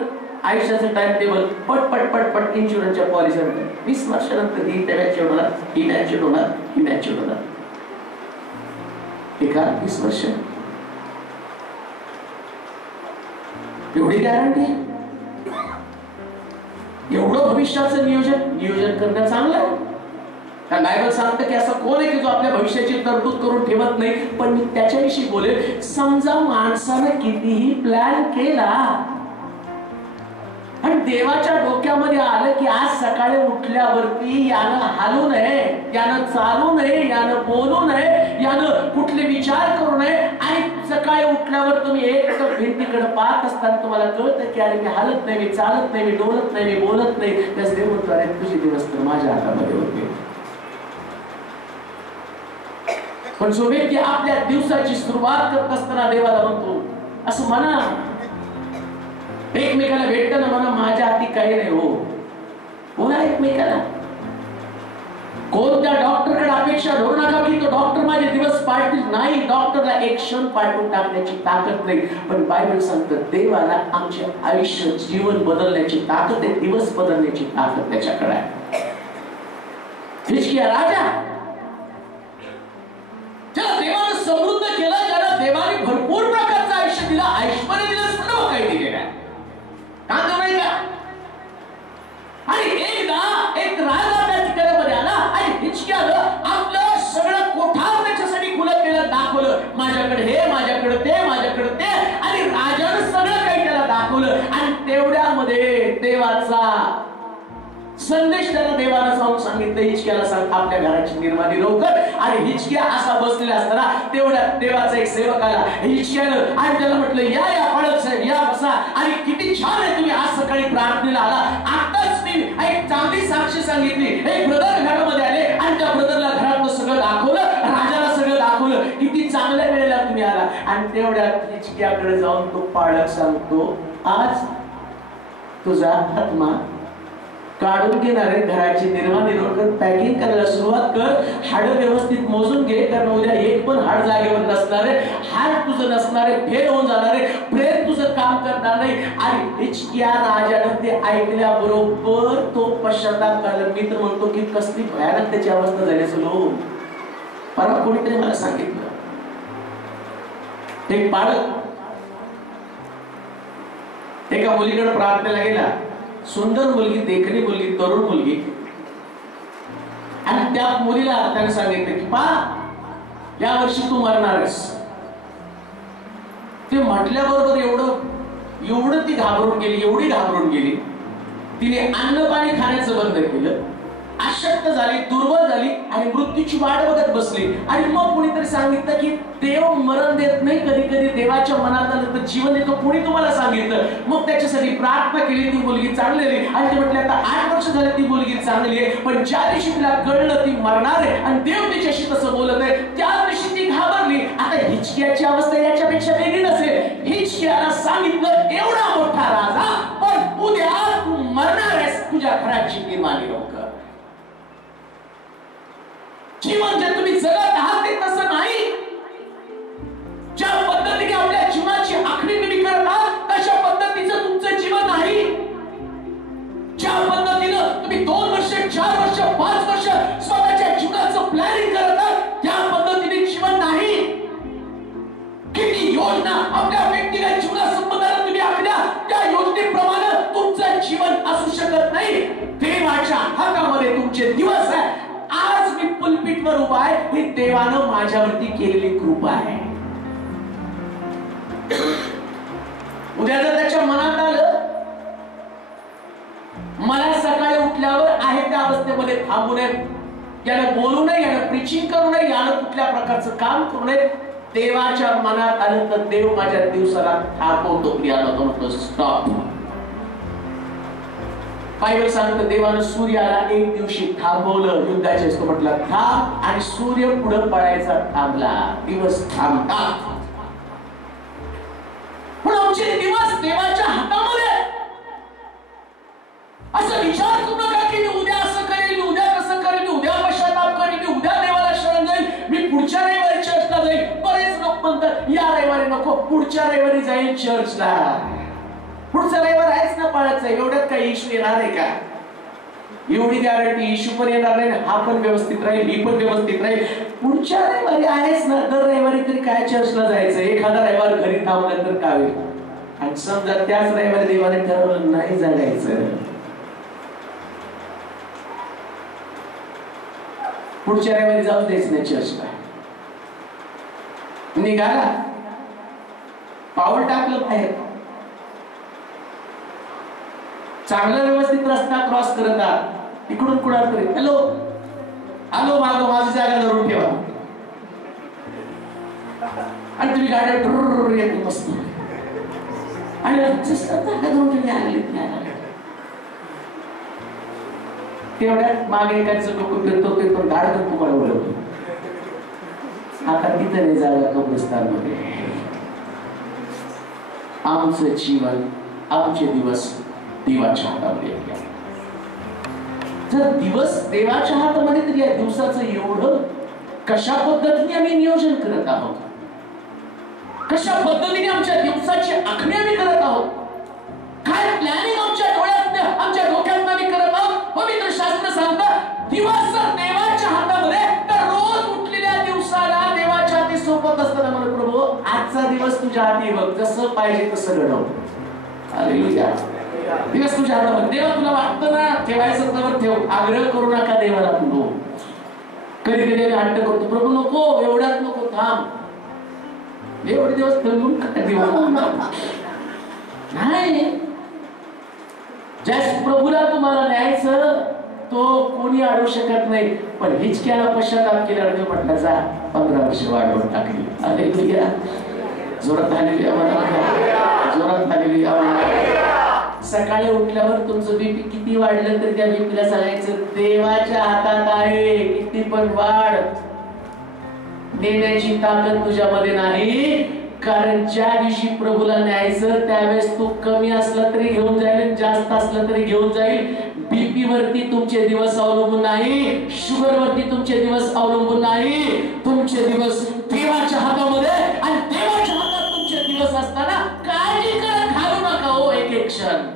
आयुष्याचं टाइम टेबल, पट पट पट पट इन्शुरन्सच्या पॉलिसी 20 वर्षानंतर ही मॅच्युअर होणार, ही मॅच्युअर होणार, ही मॅच्युअर होणार. एका 20 वर्ष एवढी गॅरंटी? एवढं भविष्याचं नियोजन करणं चांगलं आहे. बायबल सांगतं की असं कोण आहे की जो आपल्या भविष्याची तरतूद करून ठेवत नाही. पण मी त्याच्याविषयी बोलेल. समजा माणसानं कितीही प्लॅन केला आणि देवाच्या डोक्यामध्ये आलं की आज सकाळी उठल्यावरती यानं हालू नये, यानं चालू नये, यानं बोलू नये, यानं कुठले विचार करू नये. आणि सकाळी उठल्यावर तुम्ही एक भिंतीकडे पाहत असताना तुम्हाला कळतं की अरे मी हालत नाही, मी चालत नाही, मी डोलत नाही, मी बोलत नाही. त्याच देव म्हणतो अरे तुझे दिवस तर माझ्या हातामध्ये होते. पण जो व्यक्ती आपल्या दिवसाची सुरुवात करत असताना देवाला म्हणतो, असं म्हणा, एकमेकाला भेटताना म्हणा माझ्या हाती काही नाही हो, बोला एकमेकाला. कोणत्या डॉक्टरकडे अपेक्षा धरू नका की तो डॉक्टर माझे दिवस पाळतील. नाही, डॉक्टरला एक क्षण पाठवून टाकण्याची ताकद नाही. पण बायबल सांगतं देवाला आमचे आयुष्य, जीवन बदलण्याची ताकद आहे, दिवस बदलण्याची ताकद त्याच्याकडे आहे. हिजकिया राजा, ज्याला देवाने समृद्ध केलं, ज्याला देवाने भरपूर प्रकारचं आयुष्य दिलं, ऐश्वर्य दिलं, सर्व काही दिलेलं आहे. नाही का? आणि एकदा एक राजा त्या ठिकाणामध्ये आला आणि हिजकियानं आपलं सगळं कोठार त्याच्यासाठी खुलं केलं, दाखवलं. माझ्याकडे हे, माझ्याकडे ते, माझ्याकडे ते. आणि राजानं सगळं काही त्याला दाखवलं. आणि तेवढ्यामध्ये देवाचा संदेश त्याला देवाला जाऊन सांगितलं, हिजकियाला सांग आपल्या घराची निर्माणी लवकर. आणि हिजकिया असा बसलेला असताना तेवढ्यात देवाचा एक सेवक आला हिजकियानं आणि त्याला म्हटलं या पाळक साहेब या बसा. आणि किती छान आहे तुम्ही आज सकाळी प्रार्थनेला आला. आताच मी एक चांगली साक्षी सांगितली. एक ब्रदर घरामध्ये आले आणि त्या ब्रदरला घरातलं सगळं दाखवलं, राजाला सगळं दाखवलं. किती चांगल्या वेळेला तुम्ही आला. आणि तेवढ्यात हिजकियाकडे जाऊन तो पाळक सांगतो, आज तुझा आत्मा काढून घेणारे घराची निर्माण पॅकिंग करायला सुरुवात कर. हाड व्यवस्थित मोजून घे, कारण उद्या एक पण हाड जागेवर नसणारे, हाड तुझं नसणारे, फेल होऊन जाणारे, ब्रेन तुझं काम करणार नाही. आणि हिचक्या राजानं ते ऐकल्याबरोबर तो पश्चाताप करायला. मी तर म्हणतो की कसली भयानक त्याची अवस्था झाली असेल. परवा कोणीतरी मला सांगितलं, एक बाळक एका मुलीकडे प्रार्थनेला गेला. सुंदर मुलगी, देखणी मुलगी, तरुण मुलगी. आणि त्या मुलीला त्याने सांगितलं की पा, या वर्षी तू मरणार आहेस. ते म्हटल्याबरोबर एवढं ती घाबरून गेली, एवढी घाबरून गेली. तिने अन्न पाणी खाण्याचं बंद केलं, अशक्त झाली, दुर्बल झाली आणि मृत्यूची वाट बघत बसली. आणि मग कुणीतरी सांगितलं की देव मरण देत नाही, कधी कधी देवाच्या मनात आलं तर जीवन देतो. कोणी तुम्हाला सांगितलं? मग त्याच्यासाठी प्रार्थना केली. ती मुलगी चांगली झाली आणि ते म्हटले आता 8 वर्ष झाले ती मुलगी चांगली आहे. पण ज्या दिवशी तिला कळलं ती मरणार आहे आणि देव तिच्याशी तसं बोलत आहे, त्या दिवशी ती घाबरली. आता हिचक्याची अवस्था याच्यापेक्षा वेगळी नसेल. हिचक्याला सांगितलं एवढा मोठा राजा, पण उद्या तू मरणार आहेस, तुझ्या घराची निर्माणी लोक. जीवन जे तुम्ही जगत आहात ते तसं नाही. ज्या पद्धतीने आपल्या जीवनाची आखणी तुम्ही करत आहात तशा पद्धतीचं तुमचं जीवन नाही. ज्या पद्धतीनं तुम्ही 2 वर्ष, 4 वर्ष, 5 वर्ष स्वतःच्या जीवनाचं प्लॅनिंग करत आहात त्या पद्धतीने जीवन नाही. किती योजना आपल्या व्यक्तिगत जीवनासंबंधाने तुम्ही आखल्या त्या योजनेप्रमाणे तुमचं जीवन असू शकत नाही. देवाच्या हातामध्ये तुमचे दिवस आहे. आज मी पुलपीटवर उभा आहे, ही देवानं माझ्यावरती केलेली कृपा आहे. उद्या जर त्याच्या मनात आलं मला सकाळी उठल्यावर आहे त्या अवस्थेमध्ये थांबू नये, यानं बोलू नये, यानं प्रीचिंग करू नये, यानं कुठल्या प्रकारचं काम करू नये, देवाच्या मनात आलं तर देव माझ्या दिवसाला थांबवतो. याला स्टॉप. बायबल सांगतं देवानं सूर्याला एक दिवशी थांबवलं. युद्धाच्या असतो म्हटलं थांब, आणि सूर्य पुढे पळायचा थांबला. दिवस थांबतात. पण आमचे दिवस देवाच्या हातामध्ये. असं विचार करू नका की मी उद्या असं करेल, मी उद्या कसं करेल, मी उद्या पश्चाताप करेल, मी उद्या देवाला शरण जाईल, मी पुढच्या रविवारी चर्चला जाईल. बरेच लोक म्हणतात या रविवारी नको, पुढच्या रविवारी जाईल चर्चला. पुढचा रविवार आहेच ना पाळायचं. एवढ्यात काही इशू येणार आहे का? एवढी गॅरंटी इशू पण येणार नाही, हा पण व्यवस्थित राहील, ही पण व्यवस्थित राहील. पुढच्या रविवारी आहेच ना. दर रविवारी तरी काय चर्चला जायचं? एखादा रविवार घरी थांबलं तर काय होईल? आणि समजा त्याच रविवारी देवाने ठरवलं नाही जगायचं, पुढच्या रविवारी जाऊन द्यायचं नाही चर्चला. निघाला, पाऊल टाकलं बाहेर, चांगला व्यवस्थित रस्ता क्रॉस करत आहात, इकडून कुणाला तरी हॅलो हॅलो मागो, माझी जागा धरून ठेवा, आणि तुम्ही गाड्या येतो मस्त आणि जागा धरून ठेवली आले. तेवढ्यात मागे एकाचं डोकं फिरतो, ते पण गाड करतो मला बोलवतो. आता तिथं नाही जागा कब्रिस्तान मध्ये. आमचं जीवन, आमचे दिवस देवाच्या हातामध्ये. जर दिवस देवाच्या हातामध्ये तरी या दिवसाचं एवढं कशा पद्धतीने आम्ही नियोजन करत आहोत, कशा पद्धतीने आमच्या दिवसाची आखणी आम्ही करत आहोत, काय प्लॅनिंग आमच्या डोळ्यात, आमच्या डोक्यात आम्ही करत आहोत. पवित्र शास्त्र सांगतं दिवस जर देवाच्या हातामध्ये तर रोज उठलेल्या दिवसाला देवाच्या हाती सोपत असताना म्हणून प्रभू आजचा दिवस तुझ्या हाती बघ, जसं पाहिजे तसं घडव. हालेलुया. दिवस तुझ्या हातामध्ये. देवा तुला वाटतं ना ठेवायचं तर ठेव, आग्रह करू नका देवाला. तू कधी कधी आम्ही हट्ट करतो, प्रभू नको, एवढ्यात नको, थांब, एवढे दिवस ठेवून नाही. ज्या प्रभूला तुम्हाला न्यायचं तो कोणी अडवू शकत नाही. पण हिचक्याला पश्चाताप केल्यावर देव म्हटलं जा 15 वर्ष वाढवून टाकली. हालेलुया. जोरात हालेलुया म्हणा, जोरात हालेलुया म्हणा. सकाळी उठल्यावर तुमचं बीपी किती वाढलं तरी त्या बीपीला सांगायचं देवाच्या हातात आहे, किती पण वाढ, देण्याची ताकद तुझ्यामध्ये नाही, कारण ज्या दिवशी प्रभूला न्यायचं त्यावेळेस तो कमी असला तरी घेऊन जाईल, जास्त असला तरी घेऊन जाईल. बीपी वरती तुमचे दिवस अवलंबून नाही, शुगर वरती तुमचे दिवस अवलंबून नाही. तुमचे दिवस देवाच्या हातामध्ये आणि देवाच्या हातात तुमचे दिवस असताना काळजी करत घालू नका हो एक एक क्षण.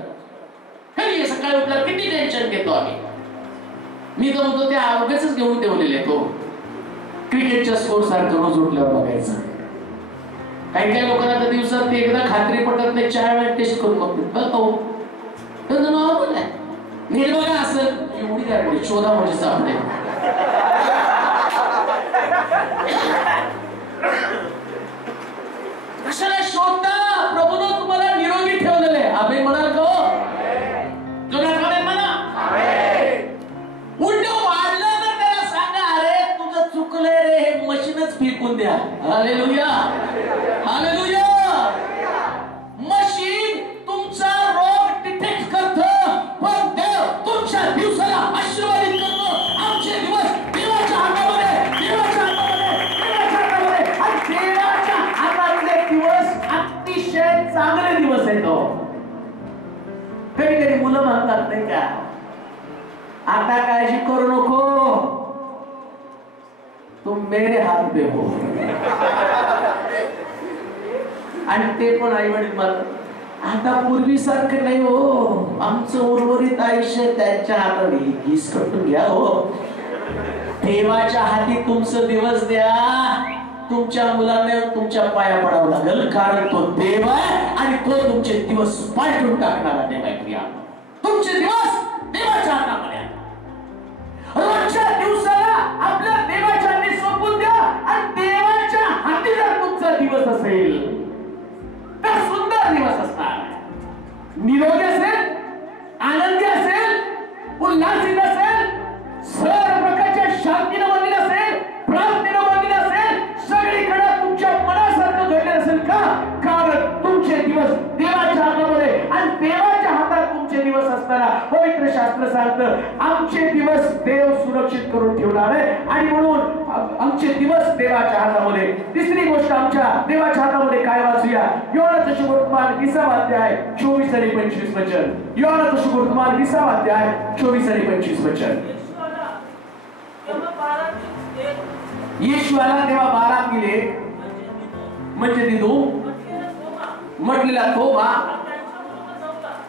कधी सकाळी उठला किती टेन्शन घेतो आम्ही. मी तर म्हणतो ते आरोग्याच घेऊन ठेवलेले तो क्रिकेटच्या स्कोर सारखं रोज उठल्यावर बघायचं. काही काही लोकांना तर दिवसात ते एकदा खात्री पटत नाही, 4 वेळा टेस्ट करून बघतो. त्याचं नॉर्मल आहे. नीट बघा असं एवढी गॅरंटी शोधा म्हणजे सापडे. कशाला शोधता? प्रभूनं तुम्हाला निरोगी ठेवलेले. आम्ही म्हणाल का हो? म्हणा उलट वाढलं तर त्याला सांगा, अरे तुझं चुकलंय रे, हे मशीनच फेकून द्या. Hallelujah hallelujah. मशीन तुमचा रोग डिटेक्ट करतं, पण देव तुमच्या दिवसाला आशीर्वादित करतो. आमचे दिवस देवाच्या हातामध्ये, देवाच्या हातामध्ये, देवाच्या हातामध्ये. आणि देवाच्या हातातले दिवस अतिशय चांगले दिवस आहेत. कधी कधी मुलं म्हणतात नाही का, आता काळजी करू नको, तुम मेरे हात पे हो. आणि ते पण आई वडील म्हणतात आता पूर्वीसारखं नाही हो, आमचं उर्वरित आयुष्य त्यांच्या हाताने गीस करून घ्या हो. देवाच्या हाती तुमचं दिवस द्या. तुमच्या मुलांना तुमच्या पाया पडावं लागेल, कारण तो देव आहे आणि तो तुमचे दिवस पालटून टाकणारा देव आहे. प्रिया, तुमचे दिवस देवाच्या हातामध्ये. रोजच्या दिवसाला आपल्या देवाच्या हाती सोपून द्या. आणि देवाच्या हाती जर तुमचा दिवस असेल तर सुंदर दिवस असणार. निरोगी असेल, आनंदी असेल, उल्हासित असेल, सर्व प्रकारच्या शांतीनं बनलेला असेल, प्रार्थनेनं बनलेला असेल, सगळीकडे तुमच्या मनासारखं घडले असेल. का? कारण तुमचे दिवस देवाच्या हातामध्ये आणि देवाच्या हातात तुमचे दिवस असताना पवित्र शास्त्र सांगतं आमचे दिवस देव सुरक्षित करून ठेवणार आहे. आणि म्हणून आमचे दिवस देवाच्या हातामध्ये. तिसरी गोष्ट आमच्या देवाच्या हातामध्ये काय वाचूया? योहानाचा शुभवर्तमान 20 अध्याय 24 आणि 25 वचन. योहानाचा शुभवर्तमान 20 अध्याय 24 आणि 25 वचन. येशूला तेव्हा 12 दिले म्हणजे दिदू म्हटलेला थोबा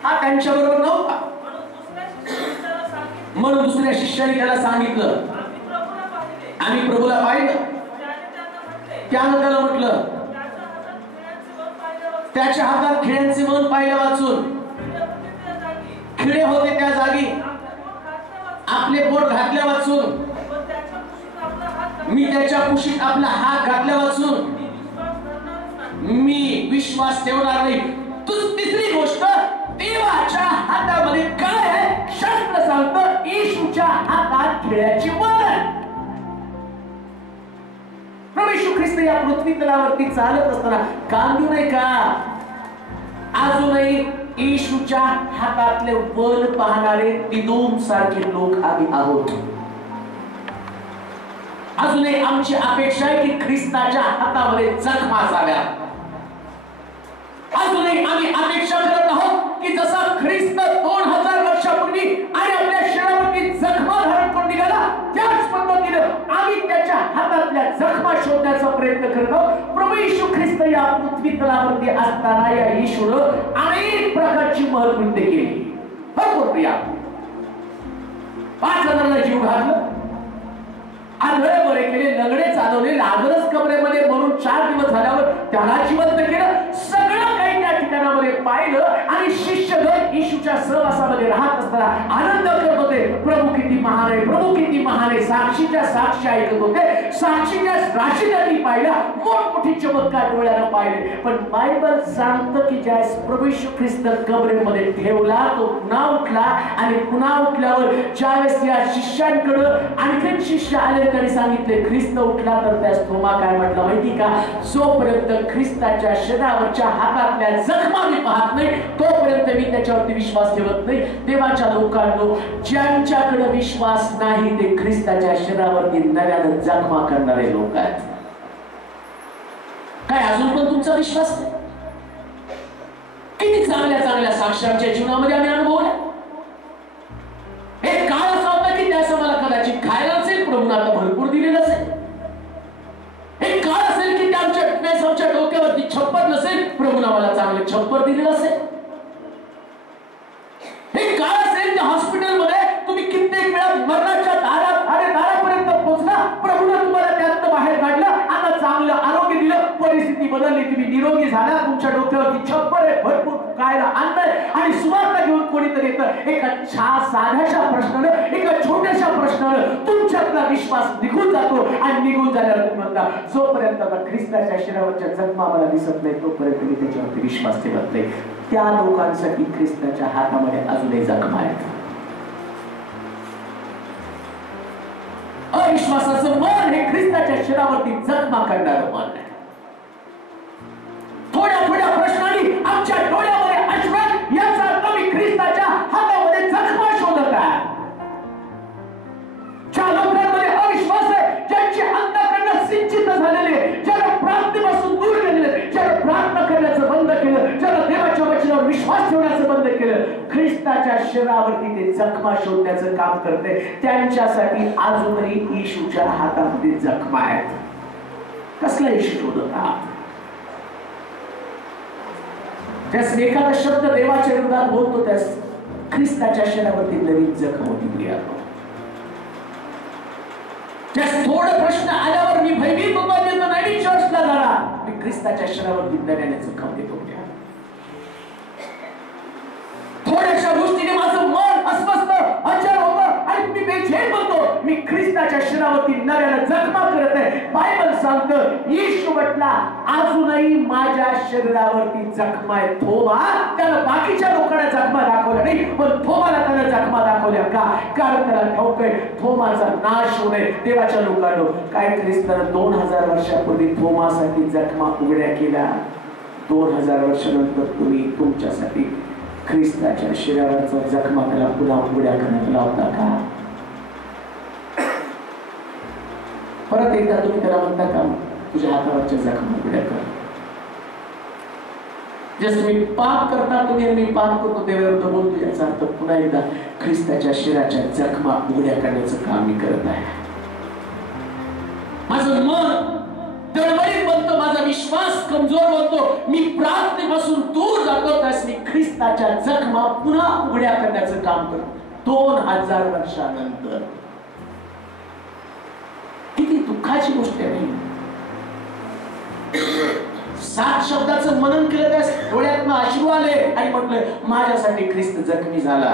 हा त्यांच्या बरोबर नव्हता. म्हणून दुसऱ्या शिष्याने त्याला सांगितलं आम्ही प्रभूला पाहिलं. त्यानं त्याला म्हटलं त्याच्या हातात खिळ्यांचे मन पाहिलं वाचून. खिळे होते त्या जागी, आपले बोट घातल्या वाचून, मी त्याच्या कुशीत आपला हात घातल्या वाचून मी विश्वास ठेवणार नाही. तिसरी गोष्ट देवाच्या हातामध्ये काय आहे? शास्त्र सांगतं येशूच्या हातात खिळ्याची मन. प्रभू येशू ख्रिस्त या पृथ्वी तलावरती चालत असताना कांदू नाही का? अजूनही येशूच्या हातातले बल पाहणारे दिदूम सारखे लोक आम्ही आहोत. अजूनही आमची अपेक्षा आहे की ख्रिस्ताच्या हातामध्ये जखमा असाव्या. अजूनही आम्ही अपेक्षा करत आहोत की जसा ख्रिस्त 2000 वर्षापूर्वी आणि आपल्या शरीरावरती जखमा धारण करून निघाला, त्याच पद्धतीनं आम्ही त्याच्या हातातल्या जखमा शोधण्याचा प्रयत्न करत आहोत. प्रभू येशू ख्रिस्त या पृथ्वी तलावरती असताना या येशूनं अनेक प्रकारची महत्कृत्य केली. भरपूर प्रिया, 5000ला जीव घातलं, आंधळे बरे केले, लंगडे चालवले, लाजरस कबरेमध्ये मरून 4 दिवस झाल्यावर त्याला जिवंत केलं. सगळं काही त्या ठिकाणामध्ये पाहिलं आणि शिष्यगण येशूच्या सहवासामध्ये राहत असताना आनंद करत होते. प्रभू किती महान आहे, प्रभू किती महान आहे. साक्षीच्या साक्षी ऐकत होते, साक्षीच्या साक्षी त्यांनी पाहिला, मोठमोठी चमत्कार डोळ्यानं पाहिले. पण बायबल सांगतं की ज्यावेळेस प्रभू येशू ख्रिस्त कबरेमध्ये ठेवला, तो पुन्हा उठला आणि पुन्हा उठल्यावर ज्यावेळेस या शिष्यांकडे आणखीन शिष्य आले त्यांनी सांगितले ख्रिस्त उठला, तर त्यास थोमा काय म्हटलं माहिती का? जोपर्यंत ख्रिस्ताच्या शरीरावरच्या हातातल्या जखमा मी पाहत नाही तोपर्यंत मी त्याच्यावरती विश्वास ठेवत नाही. देवाच्या लोकांनो, ज्यांच्याकडे विश्वास नाही ते ख्रिस्ताच्या शरीरावरती नव्यानं जखमा करणारे लोक आहेत. काय अजून पण तुमचा विश्वास नाही? किती चांगल्या चांगल्या साक्षांच्या जीवनामध्ये आम्ही अनुभवल्या. एक काळ असा होता की त्यास मला कदाचित खायला असेल, प्रभूने आता भरपूर दिलेलं असेल. एक काळ असेल की आमच्या डोक्यावरती छप्पर नसेल, प्रभूने मला चांगले छप्पर दिलेलं असेल. एक काळ असेल त्या हॉस्पिटलमध्ये तुम्ही कित्येक वेळा मरणाच्या दारापर्यंत पोहोचला, प्रभूने तुम्हाला त्यातनं बाहेर काढलं, आता चांगलं आरोग्य दिलं, परिस्थिती बदलली, तुम्ही निरोगी झाला, तुमच्या डोक्यावरती छप्पर आहे, भरपूर खायला आणलंय आणि सुवार्ता घेऊन कोणीतरी येतं. एका साध्याशा प्रश्नानं, एका छोट्याशा प्रश्नानं तुमच्यातला विश्वास निघून जातो आणि निघून झाल्यावर तुम्ही म्हणता, जोपर्यंत ख्रिस्ताच्या शरीरावरच्या जखमा मला दिसत नाही तोपर्यंत मी त्याच्यावरती विश्वास ठेवत नाही. त्या लोकांसाठी ख्रिस्ताच्या हातामध्ये अजूनही जखमा आहेत. अविश्वासाचं मन हे ख्रिस्ताच्या शरीरावरती जखमा करणारं मन आहे. थोड्या थोड्या प्रश्नांनी आमच्या डोळ्यामध्ये अश्वत, याचा अर्थ मी ख्रिस्ताच्या हातामध्ये जखमा शोधत आहे. ज्या लोकांमध्ये अविश्वास आहे, ज्यांची अंतःकरण सिंचित झालेले, ज्याला प्रार्थनेपासून दूर गेलेले, ज्याला प्रार्थना करण्याचं बंद केलं, ज्याला देवाच्या वचनावर विश्वास ठेवण्याचं बंद केलं, ख्रिस्ताच्या शरीरावरती ते जखमा शोधण्याचं काम करते. त्यांच्यासाठी अजूनही येशूच्या हातामध्ये जखमा आहेत. कसला येशू शोधत आहात? त्यास एखादा शब्द देवाच्या विरोधात बोलतो, त्यास ख्रिस्ताच्या शरीरावरती नवीन जखम होती. प्रियानो, त्यास थोडं प्रश्न आल्यावर मी भयभीत होतो, नवीन चर्चला झाला, मी ख्रिस्ताच्या शरीरावरती नव्याने जखम देतो. थोड्याशा गोष्टीने माझं मन अस्वस्थ, अचल होतं आणि मी बेचैन बनतो, मी ख्रिस्ताच्या शरीरावरती नव्याने जखमा करत आहे. बायबल सांगतं, येशू म्हटला, अजूनही माझ्या शरीरावरती जखमा आहेत. थोमा त्याला बाकीच्या लोकांना जखमा दाखवल्या नाही, पण थोमाला त्याला जखमा दाखवल्या. का? कारण त्याला ठाऊक आहे थोमाचा नाश होऊ नये. देवाच्या लोकांनो, काय ख्रिस्तानं 2000 वर्षापूर्वी थोमासाठी जखमा उघड्या केल्या, 2000 वर्षानंतर तुम्ही तुमच्यासाठी ख्रिस्ताच्या शरीरावरचा जखमा त्याला पुन्हा उघड्या करण्यात लावता का? परत एकदा तुम्ही त्याला म्हणता का, तुझ्या हातावरच्या जखमा उघड्या कर. जसं तुम्ही पाप करता, तुम्ही मी पाप करतो देवाविरुद्ध बोलतो, याचा अर्थ पुन्हा एकदा ख्रिस्ताच्या शरीराच्या जखमा उघड्या करण्याचं काम मी करत आहे. माझं मन तळमळीत बनतो, माझा विश्वास कमजोर बनतो, मी प्रार्थनेपासून दूर जातो, त्यास मी ख्रिस्ताच्या जखमा पुन्हा उघड्या करण्याचं काम करतो. 2000 वर्षानंतर किती दुःखाची गोष्ट आहे. 7 शब्दाचं मनन केलं, त्यास डोळ्यातनं अश्रू आले आणि म्हटलं, माझ्यासाठी ख्रिस्त जखमी झाला.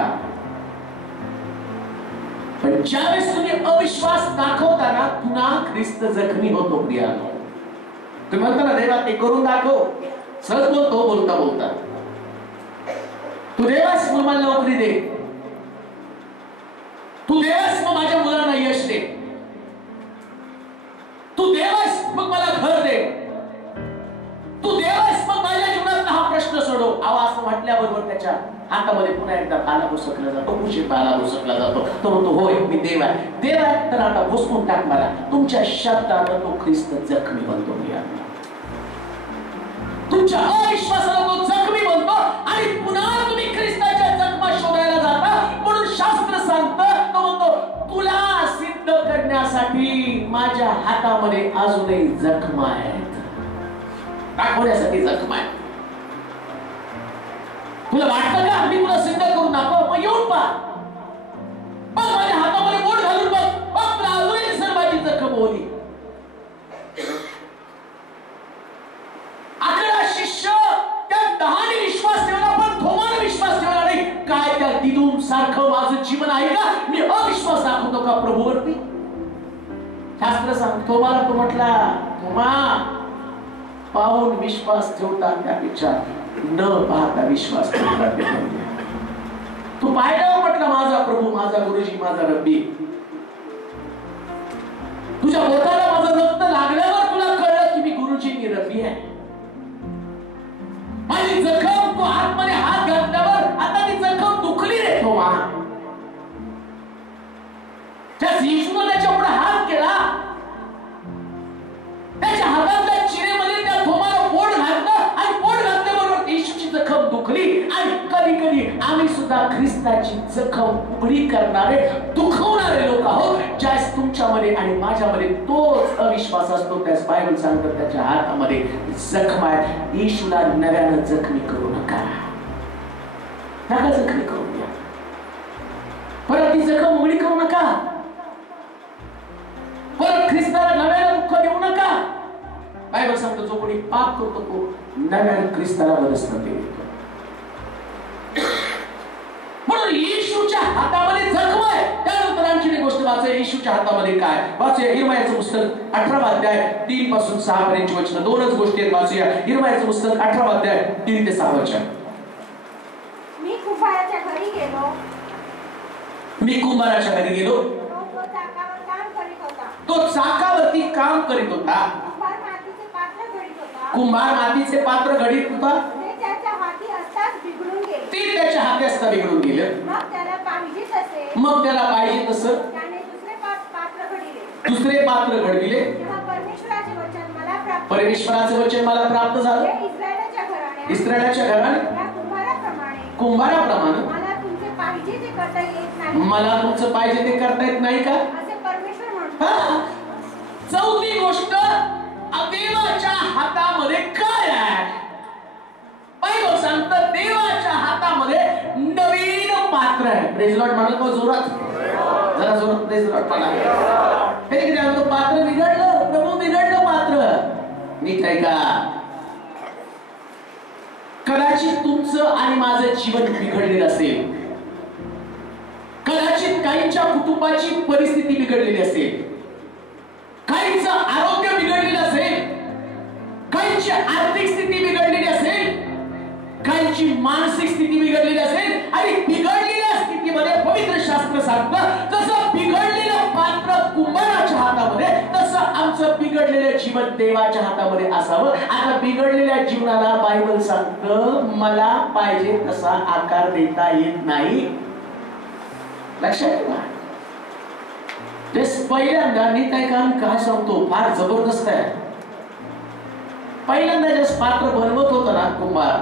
पण ज्यावेळेस तुम्ही अविश्वास दाखवताना पुन्हा ख्रिस्त जखमी होतो. प्रियानो, तुम्ही म्हणता ना, देवा ते करून दाखव. सहज बोलतो, बोलता बोलता, तू देवास मग मला नोकरी दे, तू देवास मग माझ्या मुलांना यश दे, तू देवास मग मला घर दे, तू देवास मग माझ्या जीवनात हा प्रश्न सोडव. असं म्हटल्याबरोबर त्याच्या हातामध्ये पुन्हा एकदा ताला घुसकला जातो, उशीर ताला घुसकला जातो. तो म्हणतो, होय मी देव आहे. देव आहे तर आता घुसकून टाक मला. तुमच्या शब्दावर तो ख्रिस्त जखमी बनतो. तुमच्या अविश्वासाला तो जखमी बनतो आणि पुन्हा तुम्ही ख्रिस्ताच्या जखमा शोधायला जाता. म्हणून शास्त्र सांगतं, तो म्हणतो, तुला सिद्ध करण्यासाठी माझ्या हातामध्ये अजूनही जखमा आहेत, दाखवण्यासाठी जखमा आहेत. तुला वाटतं का मी तुला सिद्ध करून दाखव? मग येऊन पहा, मग माझ्या हातामध्ये बोट घालून बघ, मग तुला अजूनही सर्वांची जखम होती. 11 शिष्य त्या 10ने विश्वास ठेवला, पण थोमाने विश्वास ठेवला नाही. काय त्या दिदूम सारखं माझं जीवन आहे का? मी अविश्वास दाखवतो का प्रभूवरती? शास्त्र सांगतो, थोमाला तो म्हटला, थोमा, पाहून विश्वास ठेवता त्यापेक्षा न पाहता विश्वास ठेवता. तू पाहिलं म्हटलं, माझा प्रभू, माझा गुरुजी, माझा रब्बी. तुझ्या बोटाला माझं रक्त लागल्यावर तुला कळलं की मी गुरुजी, मी रब्बी आहे. माझी जखम तू आतमध्ये हात घातल्यावर आता ती जखम दुखली रे थोमा. त्या येशूने त्याच्या पुढे हात केला, त्याच्या हातातल्या चिरेमध्ये त्या थोमा दुखली आणि कधी कधी आम्ही सुद्धा ख्रिस्ताची जखम उघडी करणारे दुखवणारे लोक आहोत. ज्यास तुमच्यामध्ये आणि माझ्यामध्ये तोच अविश्वास असतो, त्यास बायबल सांगतो त्याच्या हातामध्ये जखम आहे. येशूला नव्यानं जखमी करू नका, नका जखमी करू द्या, परत ती जखम उघडी करू नका, परत ख्रिस्ताला नव्यानं दुःख देऊ नका. बायबल सांगतो जो कोणी पाप करतो तो नव्यानं ख्रिस्ताला वरसतं देतो. म्हणून येशूच्या हातामध्ये जखम आहे. त्यानंतर आणखी एक गोष्ट वाचा, येशूच्या हातामध्ये काय वाचूया. यिर्मयाचं पुस्तक 18 अध्याय 3 पासून 6 पर्यंतची वचनं, दोनच गोष्टी आहेत वाचूया. यिर्मयाचं पुस्तक 18 अध्याय 3 ते 6 वचन. मी कुंभाराच्या घरी गेलो, मी कुंभाराच्या घरी गेलो, तो चाकावर काम करीत होता. तो चाकावरती काम करीत होता. कुंभार मातीचे पात्र घडीत होता. कुंभार मातीचे पात्र घडीत होता. ते त्याच्या हाती असताच बिघडून गेले. ते त्याच्या हाती असता बिघडून गेलं. मग त्याला पाहिजे तसे, मग त्याला पाहिजे तसं त्याने दुसरे पात्र घडिले. दुसरे पात्र घडविले. तेव्हा परमेश्वराचे वचन मला प्राप्त, परमेश्वराचे वचन मला प्राप्त झालं. हे इस्रायलाच्या घराणे, इस्रायलाच्या घराने या कुंभाराप्रमाणे मला तुमचे पाहिजे ते करता येत नाही, मला तुमचं पाहिजे ते करता येत नाही का, असे परमेश्वर म्हणतो. चौथी गोष्ट, देवाच्या हातामध्ये काय आहे. बायबल सांगतं देवाच्या हातामध्ये नवीन पात्र आहे. प्रेज लॉर्ड म्हणाल का जोरात, जरा जोरात प्रेज लॉर्ड म्हणा. हे किती म्हणतो, पात्र बिघडलं, प्रभू बिघडलं पात्र. नीट आहे का. कदाचित तुमचं आणि माझं जीवन बिघडलेलं असेल, कदाचित काहींच्या कुटुंबाची परिस्थिती बिघडलेली असेल, काहींचं आरोग्य बिघडलेलं असेल, काहींची आर्थिक स्थिती बिघडलेली असेल, काहींची मानसिक स्थिती बिघडलेली असेल. आणि बिघडलेल्या स्थितीमध्ये पवित्र शास्त्र सांगतं तसं बिघडलेलं पात्र कुंभाराच्या हातामध्ये, तसं आमचं बिघडलेलं जीवन देवाच्या हातामध्ये असावं. आता बिघडलेल्या जीवनाला बायबल सांगतं मला पाहिजे तसा आकार देता येत नाही. लक्षात ठेवा. पहिल्यांदा नीट आहे का, काय सांगतो फार जबरदस्त आहे. पहिल्यांदा जे पात्र बनवत होतं ना कुंभार,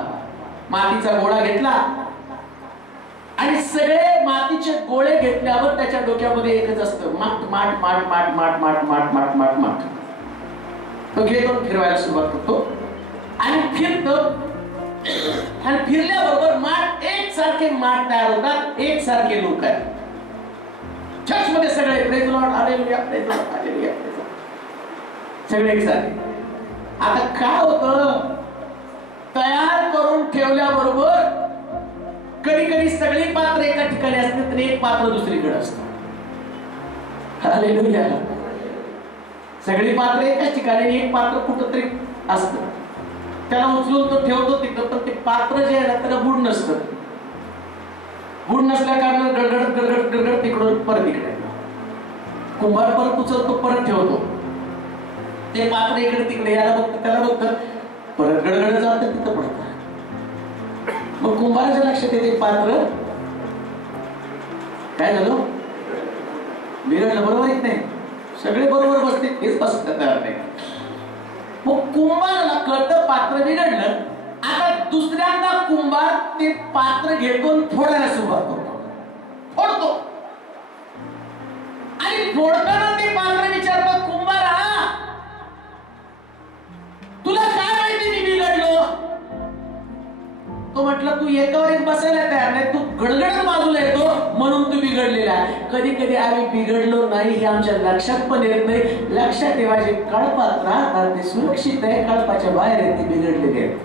मातीचा गोळा घेतला आणि सगळे मातीचे गोळे घेतल्यावर त्याच्या डोक्यामध्ये एकच असतं, माट माट माट माट माट माट माट माट माट माट. तो घेतो फिरवायला सुरुवात करतो आणि फिरतो आणि फिरल्याबरोबर माठ एकसारखे माठ तयार होतात, एकसारखे लोक आहेत. चर्च मध्ये सगळे praise Lord hallelujah praise Lord hallelujah सगळे एकसारखे. आता काय होतं, तयार करून ठेवल्याबरोबर कधी कधी सगळी पात्र एका ठिकाणी असतात तर एक पात्र दुसरीकडे असतं. हालेलुया. सगळी पात्र एकाच ठिकाणी, एक पात्र कुठंतरी असतं. त्याला उचलून तो ठेवतो तिथं, पण ते पात्र जे आहे ना त्याला गुण नसतं. गुण नसल्या कारणाने गडगड गडगड गडगड तिकडून परत इकडे. कुंभार परत उचलतो, परत ठेवतो. ते पात्र इकडे तिकडे याला बघतं त्याला बघतं, परत गडगड जातं तिथं पडतं. मग कुंभाराच्या लक्षात येते पात्र काय झालं, बिघडलं. बरोबर येत नाही, सगळे बरोबर बसते, हेच बसतात नाही. मग कुंभाराला कळतं पात्र बिघडलं. आता दुसऱ्यांदा कुंभार ते पात्र घेतो, फोडायला सुरुवात करतो, फोडतो. आणि फोडताना ते पात्र विचारतो कुंभारा तुला काय माहिती मी बिघडलो. तो म्हटलं तू एकावर एक बसायला तयार नाही, तू गडगडत बाजूला येतो म्हणून तू बिघडलेला आहे. कधी कधी आम्ही बिघडलो नाही हे आमच्या लक्षात पण येत नाही. लक्षात ठेवायचे कळपात राहतात ते सुरक्षित आहे, कळपाच्या बाहेर आहे ते बिघडलेले आहेत.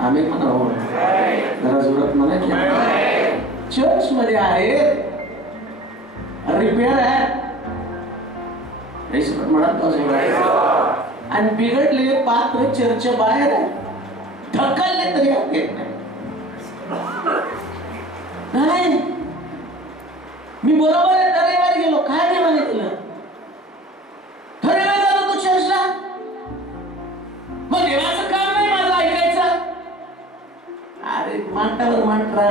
आम्ही म्हणावं जरा जोरात म्हणा. चर्च मध्ये आहेत, रिपेअर आहे म्हणत, आणि बिघडलेले पात्र चर्चच्या बाहेर आहे, ढकलले तरी येत नाही. मी बरोबर आहे, रविवारी गेलो, काय देवाने केलं, रविवारी जातो तो चर्चला, मग देवाचं काम नाही माझं ऐकायचं. अरे मांडावर मांडला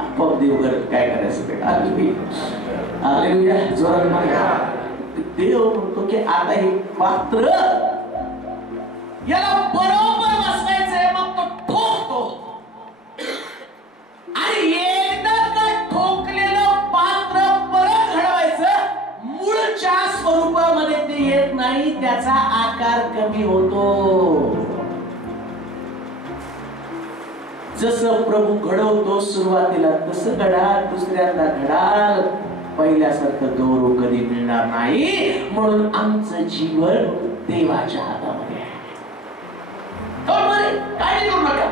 आपोआप देव करत काय करायचं ते. हालेलुया जोरात म्हणा. देव म्हणतो की आता हे पात्र याला बरोबर बसवायचंय, मग तो ठोकतो. त्याचा आकार कमी होतो. जसं प्रभू घडवतो सुरुवातीला तसं घडाल, दुसऱ्यांदा घडाल, पहिल्यासारखं गौरव कधी मिळणार नाही. म्हणून आमचं जीवन देवाच्या हातामध्ये आहे. काळजी करू नका.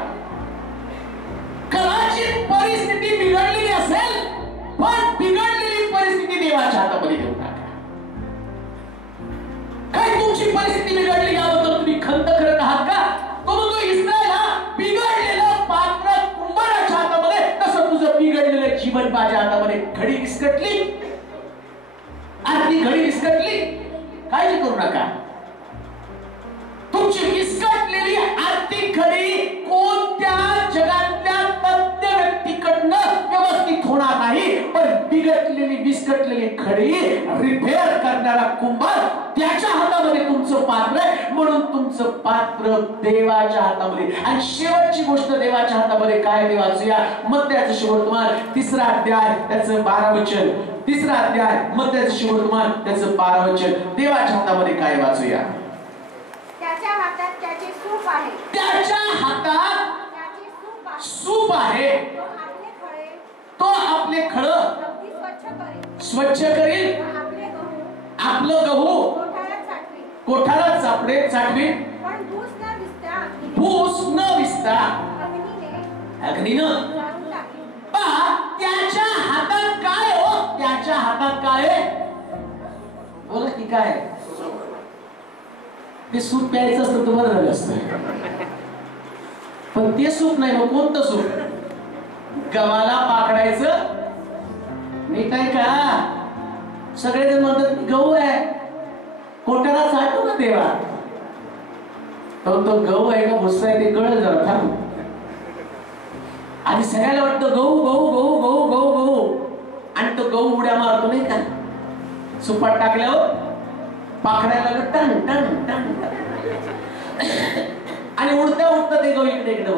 कदाचित परिस्थिती बिघडलेली असेल, पण बिघडलेली परिस्थिती देवाच्या हातामध्ये घेऊन टाका. काय तुमची परिस्थिती बिघडली याबद्दल तुम्ही खंत करत आहात का? तो म्हणतो इस्रायल हा बिघडलेलं पात्र कुंभाराच्या हातामध्ये, तसं तुझं बिघडलेलं जीवन माझ्या हातामध्ये. घडी विस्कटली, आरती घडी विस्कटली, काळजी करू नका. तुमची विस्कटलेली आर्थिक घडी कोणत्या जगातल्या तज्ञ व्यक्तीकडनं व्यवस्थित होणार नाही, पण बिघडलेली विस्कटलेली घडी रिपेअर करणारा कुंभार त्याच्या हातामध्ये तुमचं पात्र आहे. म्हणून तुमचं पात्र देवाच्या हातामध्ये. आणि शेवटची गोष्ट देवाच्या हातामध्ये काय ते वाचूया. मत्त्याचं शुभवर्तमान 3रा अध्याय त्याचं 12 वचन. 3रा अध्याय मत्त्याचं शुभवर्तमान त्याचं 12 वचन. देवाच्या हातामध्ये काय वाचूया. त्याच्या हातात त्याचे सूप आहे. त्याच्या हातात त्याचे सूप आहे. सूप आहे. तो आपले खळ अगदी स्वच्छ करील. आपलं गहू कोठारात साठवी. पण भूस न विसता अग्नीनं पहा. त्याच्या हातात काय हो. त्याच्या हातात काय बोला की काय. ते सूप प्यायचं असतं तर बरं झालं असतं, पण ते सूप नाही. मग कोणतं सूप. गव्हाला पाकडायचं नीट आहे का. सगळेजण म्हणतात गहू आहे, कोट्याला साठव ना देवा. तो गहू आहे का भुस्सा आहे ते कळलं जरा थांब. आणि सगळ्याला वाटतं गहू गहू गहू गहू गहू गहू, आणि तो गहू उड्या मारतो नाही का. सुपात टाकल्यावर पाकडायला टन टन टन आणि उडता उडता ते गहू इकडे इकडे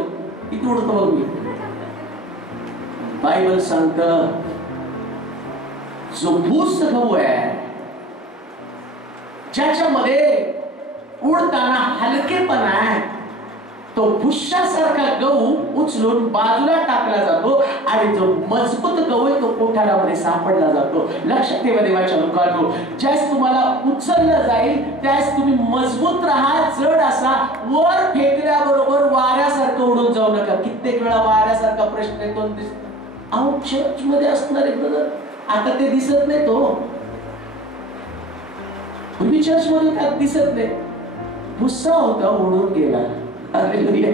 किती उडतो बघ मी. बायबल सांगत जो भूस गहू आहे ज्याच्यामध्ये उडताना हलकेपणा आहे, तो भुश्यासारखा गहू उचलून बाजूला टाकला जातो आणि जो मजबूत गहू आहे तो कोठारामध्ये सापडला जातो. लक्षात ठेवा देवाच्या लोकांनो, ज्यास तुम्हाला उचललं जाईल त्यास तुम्ही मजबूत राहा, जड असा. वर फेकल्याबरोबर वाऱ्यासारखं उडून जाऊ नका. कित्येक वेळा वाऱ्यासारखा प्रश्न येतो. अहो चर्च मध्ये असणारे ब्रदर आता ते दिसत नाही. तो पूर्वी चर्च मध्ये दिसत नाही. भुस्सा होता उडून गेला. हालेलुया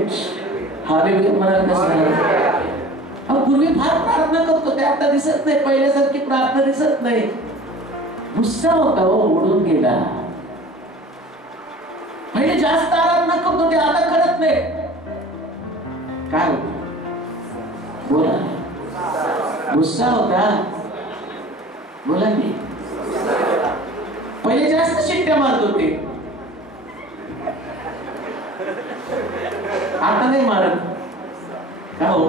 हालेलुया म्हणाल कसं. पूर्वी फार प्रार्थना करतो ते आता दिसत नाही. पहिल्यासारखी प्रार्थना दिसत नाही. भुस्सा होता हो उडून गेला. पहिले जास्त आराधना करतो ते आता करत नाही. काय होत बोला. भुस्सा होता बोला मी. पहिले जास्त शिट्ट्या मारत होते, आता नाही मारत. का हो.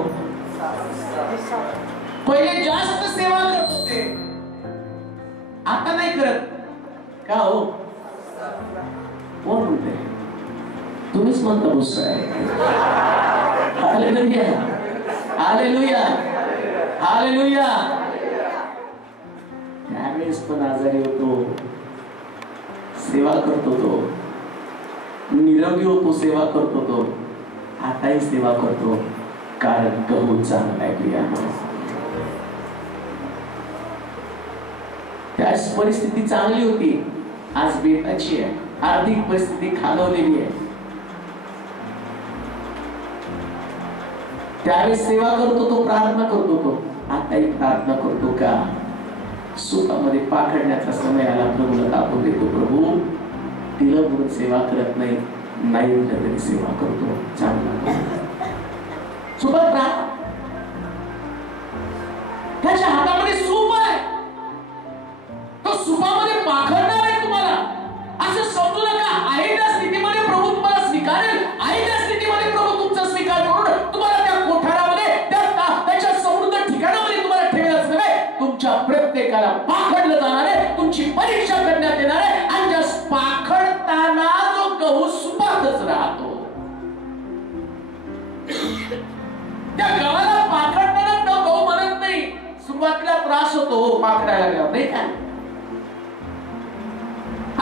पहिले जास्त सेवा करत होते, आता नाही करत. का हो. कोण म्हणते. तुम्हीच म्हणता भुस्सा आहे. Hallelujah hallelujah hallelujah. त्यावेळेस पण आजारी होतो, सेवा करतो तो. निरोगी होतो, सेवा करतो तो. आताही सेवा करतो कारण गहू चांगला आहे प्रिया. त्याच परिस्थिती चांगली होती, आज बेताची आहे. आर्थिक परिस्थिती खालवलेली आहे. त्यावेळेस सेवा करतो तो, प्रार्थना करतो तो. आताही प्रार्थना करतो का. सुखामध्ये पाखडण्याचा समय आला, प्रभूला दाखवून देतो. प्रभू दिलं म्हणून सेवा करत नाही, नाही दिलं तरी सेवा करतो. चांगला सुभद्रा त्याच्या हातामध्ये सूप आहे. तो सुपामध्ये पाखडणार आहे तुम्हाला. असं समजू नका. आहे त्या स्थितीमध्ये प्रभू तुम्हाला स्वीकारेल. आहे त्या स्थितीमध्ये प्रभू तुमचा स्वीकार करून तुम्हाला त्या कोठारामध्ये त्याच्या समृद्ध ठिकाणामध्ये तुम्हाला ठेवेलच नव्हे, तुमच्या प्रत्येकाला पाखडलं जाणार आहे. तुमची परीक्षा करण्यात येणार आहे. आणि ज्या पाखडता सुपातच राहतो. त्या गव्हाला पाखडताना तो गहू म्हणत नाही, सुरुवातीला त्रास होतो पाखडायला लागला नाही का,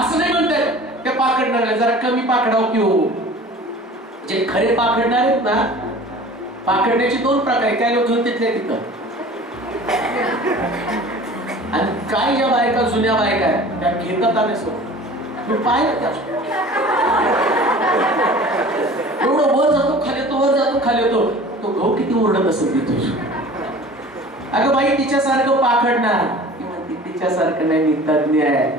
असं नाही म्हणतात. त्या पाखडणाऱ्याला जरा कमी पाखडाव की हो. जे खरे पाखडणार आहेत ना, पाखडण्याचे दोन प्रकार आहे. काय लोक घेऊन तिथल्या तिथं, आणि काय ज्या बायका जुन्या बायका आहेत त्या घेतात आणि मी पाहिलं त्या एवढं वर जातो खाली येतो, वर जातो खाली येतो. तो गहू किती ओरडत असेल तिथून. अगं बाई तिच्यासारखं पाखडणार ती म्हणते तिच्यासारखं नाही, मी तज्ञ आहे.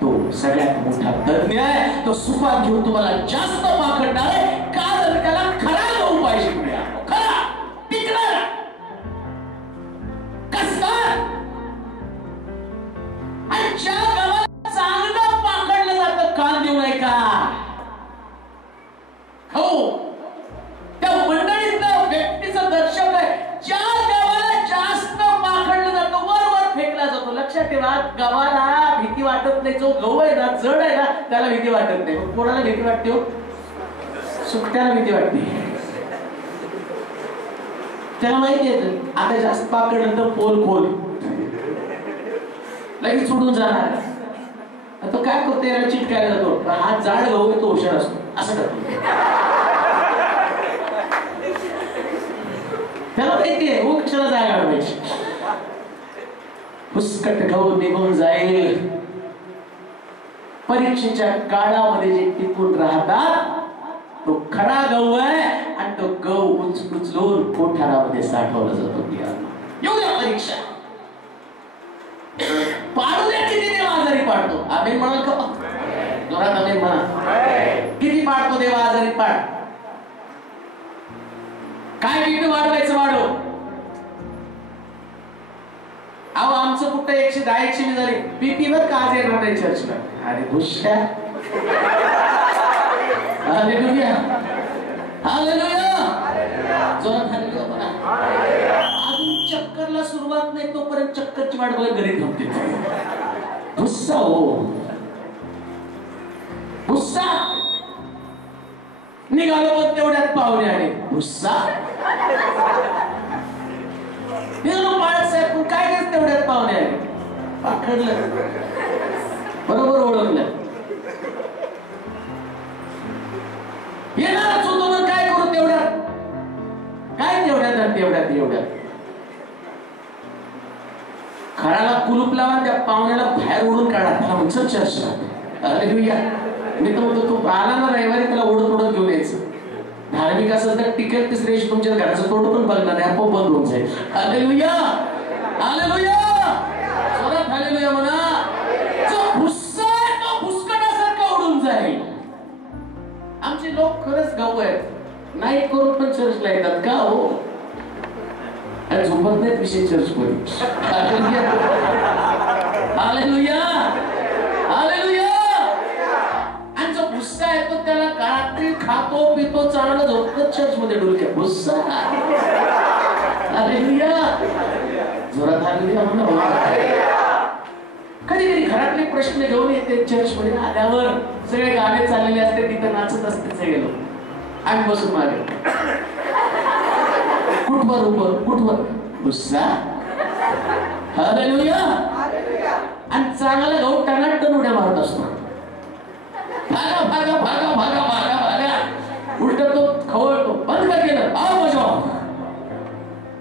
तो सगळ्यात मोठा तज्ञ आहे. तो सुपात घेऊन तुम्हाला जास्त पाखडणार आहे. कारण त्याला खरा गहू पाहिजे, खरा टिकणार कसं. आणि ज्या गव्हाला चांगलं पाखडलं जातं कान देऊ नये का हो, त्या मंडळीतला व्यक्तीचं दर्शक आहे. ज्या गव्हाला जास्त पाखडलं जातं, वर वर फेकला जातो. लक्षात ठेवा, गव्हाला भीती वाटत नाही. जो गहू आहे ना, जड आहे ना, त्याला भीती वाटत नाही. कोणाला भीती वाटते हो? सुकट्याला भीती वाटते. त्याला माहिती आहे आता जास्त पाखडलं तर पोल खोल लगेच सोडून जाणार. तो काय करतो, याला चिटकायला जातो. हा जाड गहू तो हुशार असतो, असं करतो. त्याला माहितीये हो कशाला जागा अडवायची. पुष्कट गहू निघून जाईल. परीक्षेच्या काळामध्ये जे टिकून राहतात तो खरा गहू आहे, आणि तो गहू उचलून कोठारामध्ये साठवला जातो. एवढ्या परीक्षा पाडू द्या. किती देव आजारी पाडतो, आम्ही म्हणाल का? जोरात आम्ही म्हणा. किती पाडतो देव आजारी पाड. काय बीपी वाढवायचं वाढव. अहो आमचं कुठं 110 120 झाली बीपी वर का आज येणार नाही चर्चला. अरे भुष्या. हालेलुया हालेलुया जोरात हालेलुया म्हणा. अजून चक्करला सुरुवात नाही तोपर्यंत चक्करची वाट बघत घरी थांबते. गुस्सा हो, गुस्सा. निघालो पण तेवढ्यात पाहुणे आले. गुस्सा. बाळासाहेब काय करत तेवढ्यात पाहुणे आले. पाखडलं बरोबर ओळखलं. येणारच होतो मग काय करू तेवढ्यात. काय तेवढ्यात तेवढ्यात एवढ्यात खराला कुलूप लावा, त्या पाहुण्याला बाहेर ओढून काढा. त्याला म्हणचं चर्चा. अरे घेऊया. मी तर म्हणतो तू आला ना रविवारी त्याला ओढत ओढत घेऊन यायचं. धार्मिक असेल तर टिकेल तिसऱ्या दिवशी तुमच्या घराचं तोंड पण बघणार नाही, आपोआप बंद होऊन जाईल. हालेलुया हालेलुया जोरात हालेलुया म्हणा. जो भुस्सा आहे तो भुसकटासारखा उडून जाईल. आमचे लोक खरंच गहू आहेत. नाईट करून पण चर्चला येतात का हो? आणि झोपत नाहीत विषय चर्च मध्ये. Hallelujah hallelujah. आणि जो भुस्सा आहे तो त्याला रात्री खातो पितो चांगलं झोपतो चर्च मध्ये डुलक्या. भुस्सा. हालेलुया जोरात हालेलुया म्हणा. कधी कधी घरातले प्रश्न घेऊन येते चर्च मध्ये आल्यावर. सगळे गाणे चाललेले असते, तिथं नाचत असते. गेलो आम्ही बसून मागे कुठवर उभं कुठवर गुस्सा. हालेलुया. आणि चांगला गहू टनाटन उड्या मारत असतो. भागा भागा भागा भागा भागा भागा. उलट तो खवळतो. बंद का केलं आव बजाव.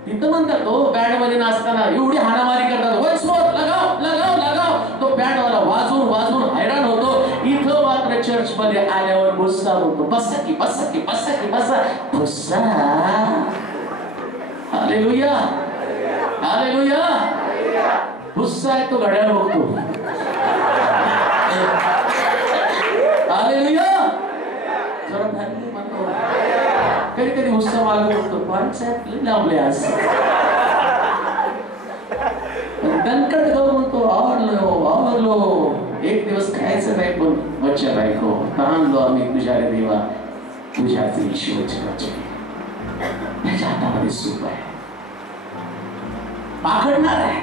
तिथं म्हणतात तो बँड मध्ये नाचताना एवढी हाणामारी करतात. वन्स मोर लगाव लगाव लगाव. तो बँड वाला वाजून वाजून हैराण होतो. इथं मात्र चर्च मध्ये आल्यावर गुस्सा होतो. बसा की बसा की बसा की बसा. गुस्सा. Hallelujah hallelujah. गुस्सा आहे तो घड्याळ बघतो. हालेलुया जरा धान्य म्हणतो. कधी कधी गुस्सा मागे बघतो. पण साहेब लावले आज दणकट गहू म्हणतो. आवरलो एक दिवस खायचं नाही पण बच्चा बायको ताणलो आम्ही तुझ्या रे देवा तुझ्याच ईश्वरची रचना. त्याच्या हातामध्ये सूप आहे. पाखडणार आहे.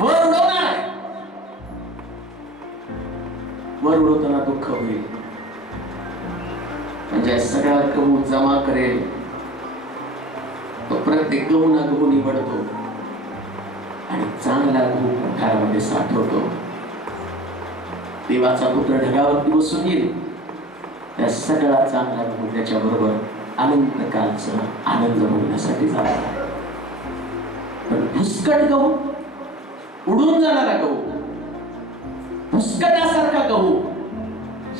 वर उडवणार आहे. वर उडवताना दुःख होईल. म्हणजे सगळा गहू जमा करेल तो प्रत्येक गहू ना गहू निवडतो आणि चांगला गहू कोठारामध्ये साठवतो. देवाचा पुत्र ढगावरती बसून येईल, त्या सगळा चांगला गहू त्याच्याबरोबर अनंत कालचा आनंद मिळण्यासाठी जाणार. पण भुसकट गहू, उडून जाणारा गहू, भुसकटासारखा गहू,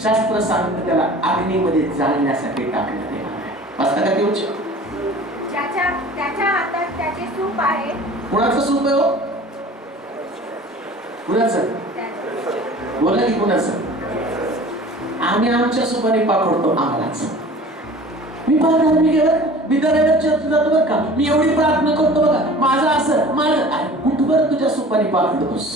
शास्त्र सांगतं त्याला अग्नीमध्ये जाळण्यासाठी टाकण्यात येणार आहे. वाचता का तेवढं? त्याच्या हातात त्याचे सूप आहे. कुणाचं सूप आहे हो? कुणाचं? बोला की कुणाचं? आम्ही आमच्या सुपाने पाकडतो आम्हालाच. मी धार्मिक आहे बरं, विद्यालयात चर्च जातो बरं का, मी एवढी प्रार्थना करतो बघा, माझं असं माझं कुठवर तुझ्या सुपाने पाकडतोस.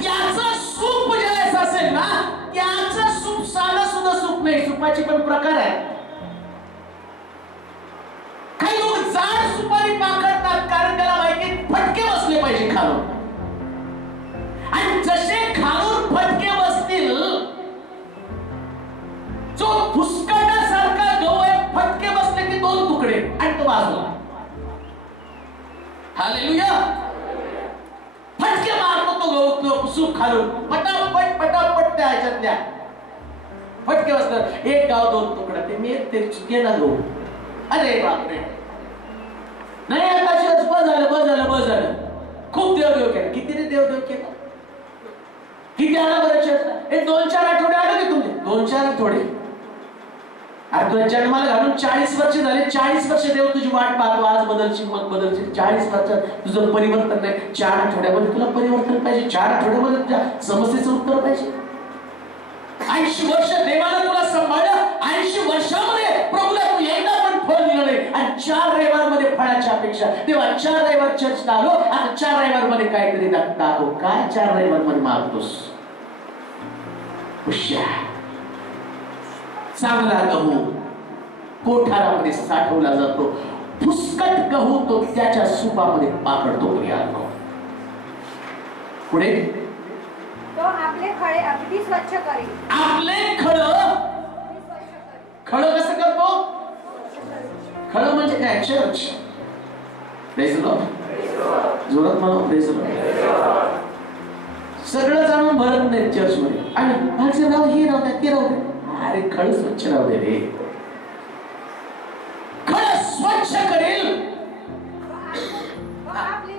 त्याचं सूप ज्यावेळेस असेल ना, त्याचं सूप साधं सुद्धा सूप नाही, सुपाचे पण प्रकार आहे. काही लोक जाड सुपारी पाकडतात कारण त्याला माहिती फटके बसले पाहिजे खालून, आणि जसे खालून फटके बसतील, जो भुसकटासारखा गहू आहे, फटके बसले की दोन तुकडे आणि तो बाजूला. हालेलुया. फटके मारतो तो गहू, सूप खालून पटापट पटापट त्या ह्याच्यातल्या फटके बसतात. एक गाव दोन तुकडा, ते मी ते गेला गहू. अरे बापरे, नाही आता चर्च बस झालं. खूप देवदेव केलं. किती रे देवदेव केलं? किती आला बरं चर्च? एक 2-4 आठवडे आले की तुमचे? 2-4 आठवडे? अरे तुझ्या जन्माला घालून 40 वर्ष झाले. 40 वर्ष देव तुझी वाट पाहतो, आज बदलशील मग बदलशील. 40 वर्षात तुझं परिवर्तन नाही. 4 आठवड्यामध्ये तुला परिवर्तन पाहिजे. 4 आठवड्यामध्ये तुझ्या समस्येचं उत्तर पाहिजे. 80 वर्ष देवाला तुला सांभाळलं, 80 वर्षामध्ये प्रभूला तू एकदा पण फळ दिलं नाही, आणि 4 रविवारमध्ये फळाच्या अपेक्षा. तेव्हा 4 रविवार चर्चला आलो, आता 4 रविवार मध्ये काहीतरी दाखव. काय 4 रविवार मध्ये मागतोस? चांगला गहू कोठारामध्ये साठवला जातो, भुसकट गहू तो त्याच्या सुपामध्ये पाकडतो. पुढे तो आपले खळे अगदी स्वच्छ करेल. आपले खळ कसं करतो? खळ म्हणजे काय? चर्च. Praise the Lord. जोरात म्हणा प्रेज द लॉर्ड. सगळं जाणून भरत नाही चर्च मध्ये, आणि माझं राव हे राहू द्या, ते राहू द्या. अरे खळ स्वच्छ राहू दे रे. खळ स्वच्छ करेल. आपले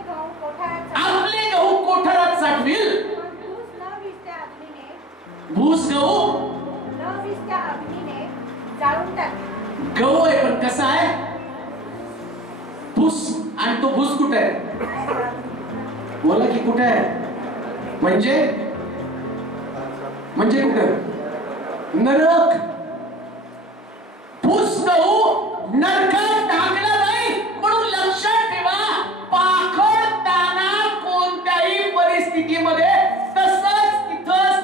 गहू कोठारात साठवील. भूस गहू न विजता अग्नीने जाळून टाकेल. गहू आहे पण कसा आहे? भूस. आणि तो भूस कुठे आहे? बोला की कुठे आहे? म्हणजे कुठे? नरक. भूस गहू नरकात टाकला नाही, म्हणून लक्षात ठेवा, पाखडताना कोणत्याही परिस्थितीमध्ये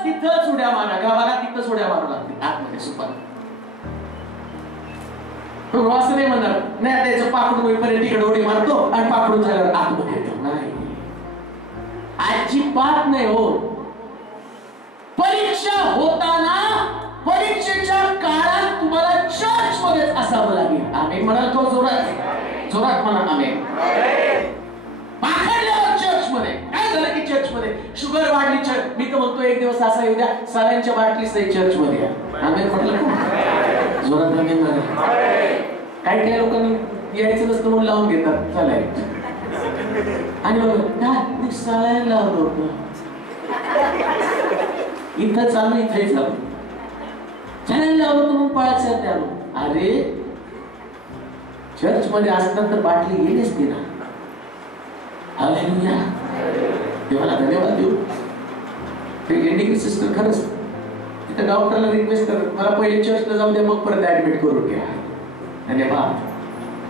तिथंच उड्या मारा. गावाला तिथंच उड्या मारू लागते आतमध्ये सुपात. असं नाही म्हणणार, नाही त्याचं पाकडून होईपर्यंत तिकडे उडी मारतो आणि पाकडून झाल्यावर आतमध्ये येतो. नाही, अजिबात नाही हो. परीक्षा होताना, परीक्षेच्या काळात तुम्हाला चर्च मध्येच असावं लागेल. आम्ही म्हणाल तो जोरात म्हणा आम्ही. पाखडल्यावर चर्च मध्ये काय झालं की चर्च मध्ये शुगर वाढली. चर्च, मी तर म्हणतो एक दिवस असा येऊ द्या, सलाईनच्या बाटली सहित चर्च मध्ये या. आम्ही म्हटलं जोरात नवीन झालं. काही लोकांनी यायचं नसतं म्हणून लावून घेतात सलाईन, आणि मग सलाईन लावलं होतं. इथं चालू, इथे चालू, सलाईन लावलं होतं म्हणून पळायचं आलो. अरे चर्च मध्ये असतात तर बाटली गेलीच ती ना. हालेलुया. देवाला धन्यवाद देऊ. ते एंडिंग सिस्टर खरंच तिथं डॉक्टरला रिक्वेस्ट करत, मला पहिले चर्चला जाऊ द्या, मग परत ऍडमिट करून घ्या. धन्यवाद.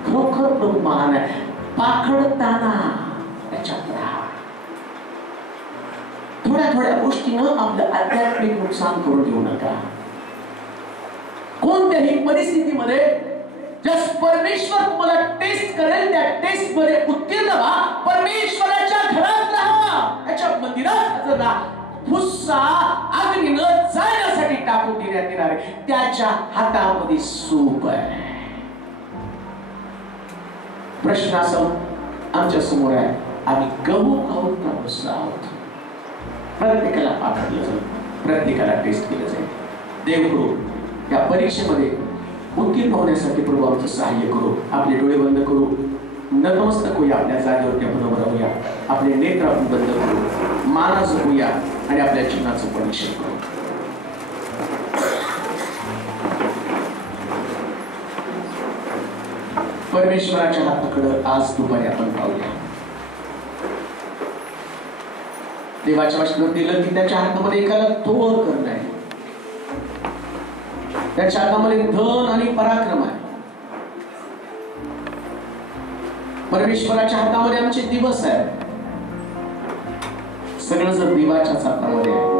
खरोखर प्रभू महान आहे. पाखडताना त्याच्यात राहा. थोड्या गोष्टीनं आपलं आध्यात्मिक नुकसान करून घेऊ नका. कोणत्याही परिस्थितीमध्ये जस परमेश्वर तुम्हाला टेस्ट करेल, त्या टेस्ट मध्ये उत्तीर्ण व्हा. परमेश्वराच्या घरात राहा, त्याच्या मंदिरात हजर राहा. भुस्सा अग्नीनं जाळण्यासाठी टाकून देण्यात येणार आहे. त्याच्या हातामध्ये सूप आहे. प्रश्न असा आमच्या समोर आहे, आम्ही गहू आहोत का भुस्सा आहोत? प्रत्येकाला पाठवलं जाईल, प्रत्येकाला टेस्ट केलं जाईल. देव करू या परीक्षेमध्ये उत्तीर्ण होण्यासाठी प्रभू आमचं सहाय्य करू. आपले डोळे बंद करू, नतमस्तक होऊया, आपल्या जागेवरती आपण उभं राहूया, आपले नेत्र आपण बंद करू, मान झुकूया आणि आपल्या जीवनाचं परीक्षण करू. परमेश्वराच्या हाताकडे आज दुपारी आपण पाहूया. देवाच्या वचनात दिलं की त्याच्या हातामध्ये एकाला थोर करणं आहे, त्याच्या हातामध्ये धन आणि पराक्रम आहे. परमेश्वराच्या हातामध्ये आमचे दिवस आहेत. सगळं जर देवाच्याच हातामध्ये आहे.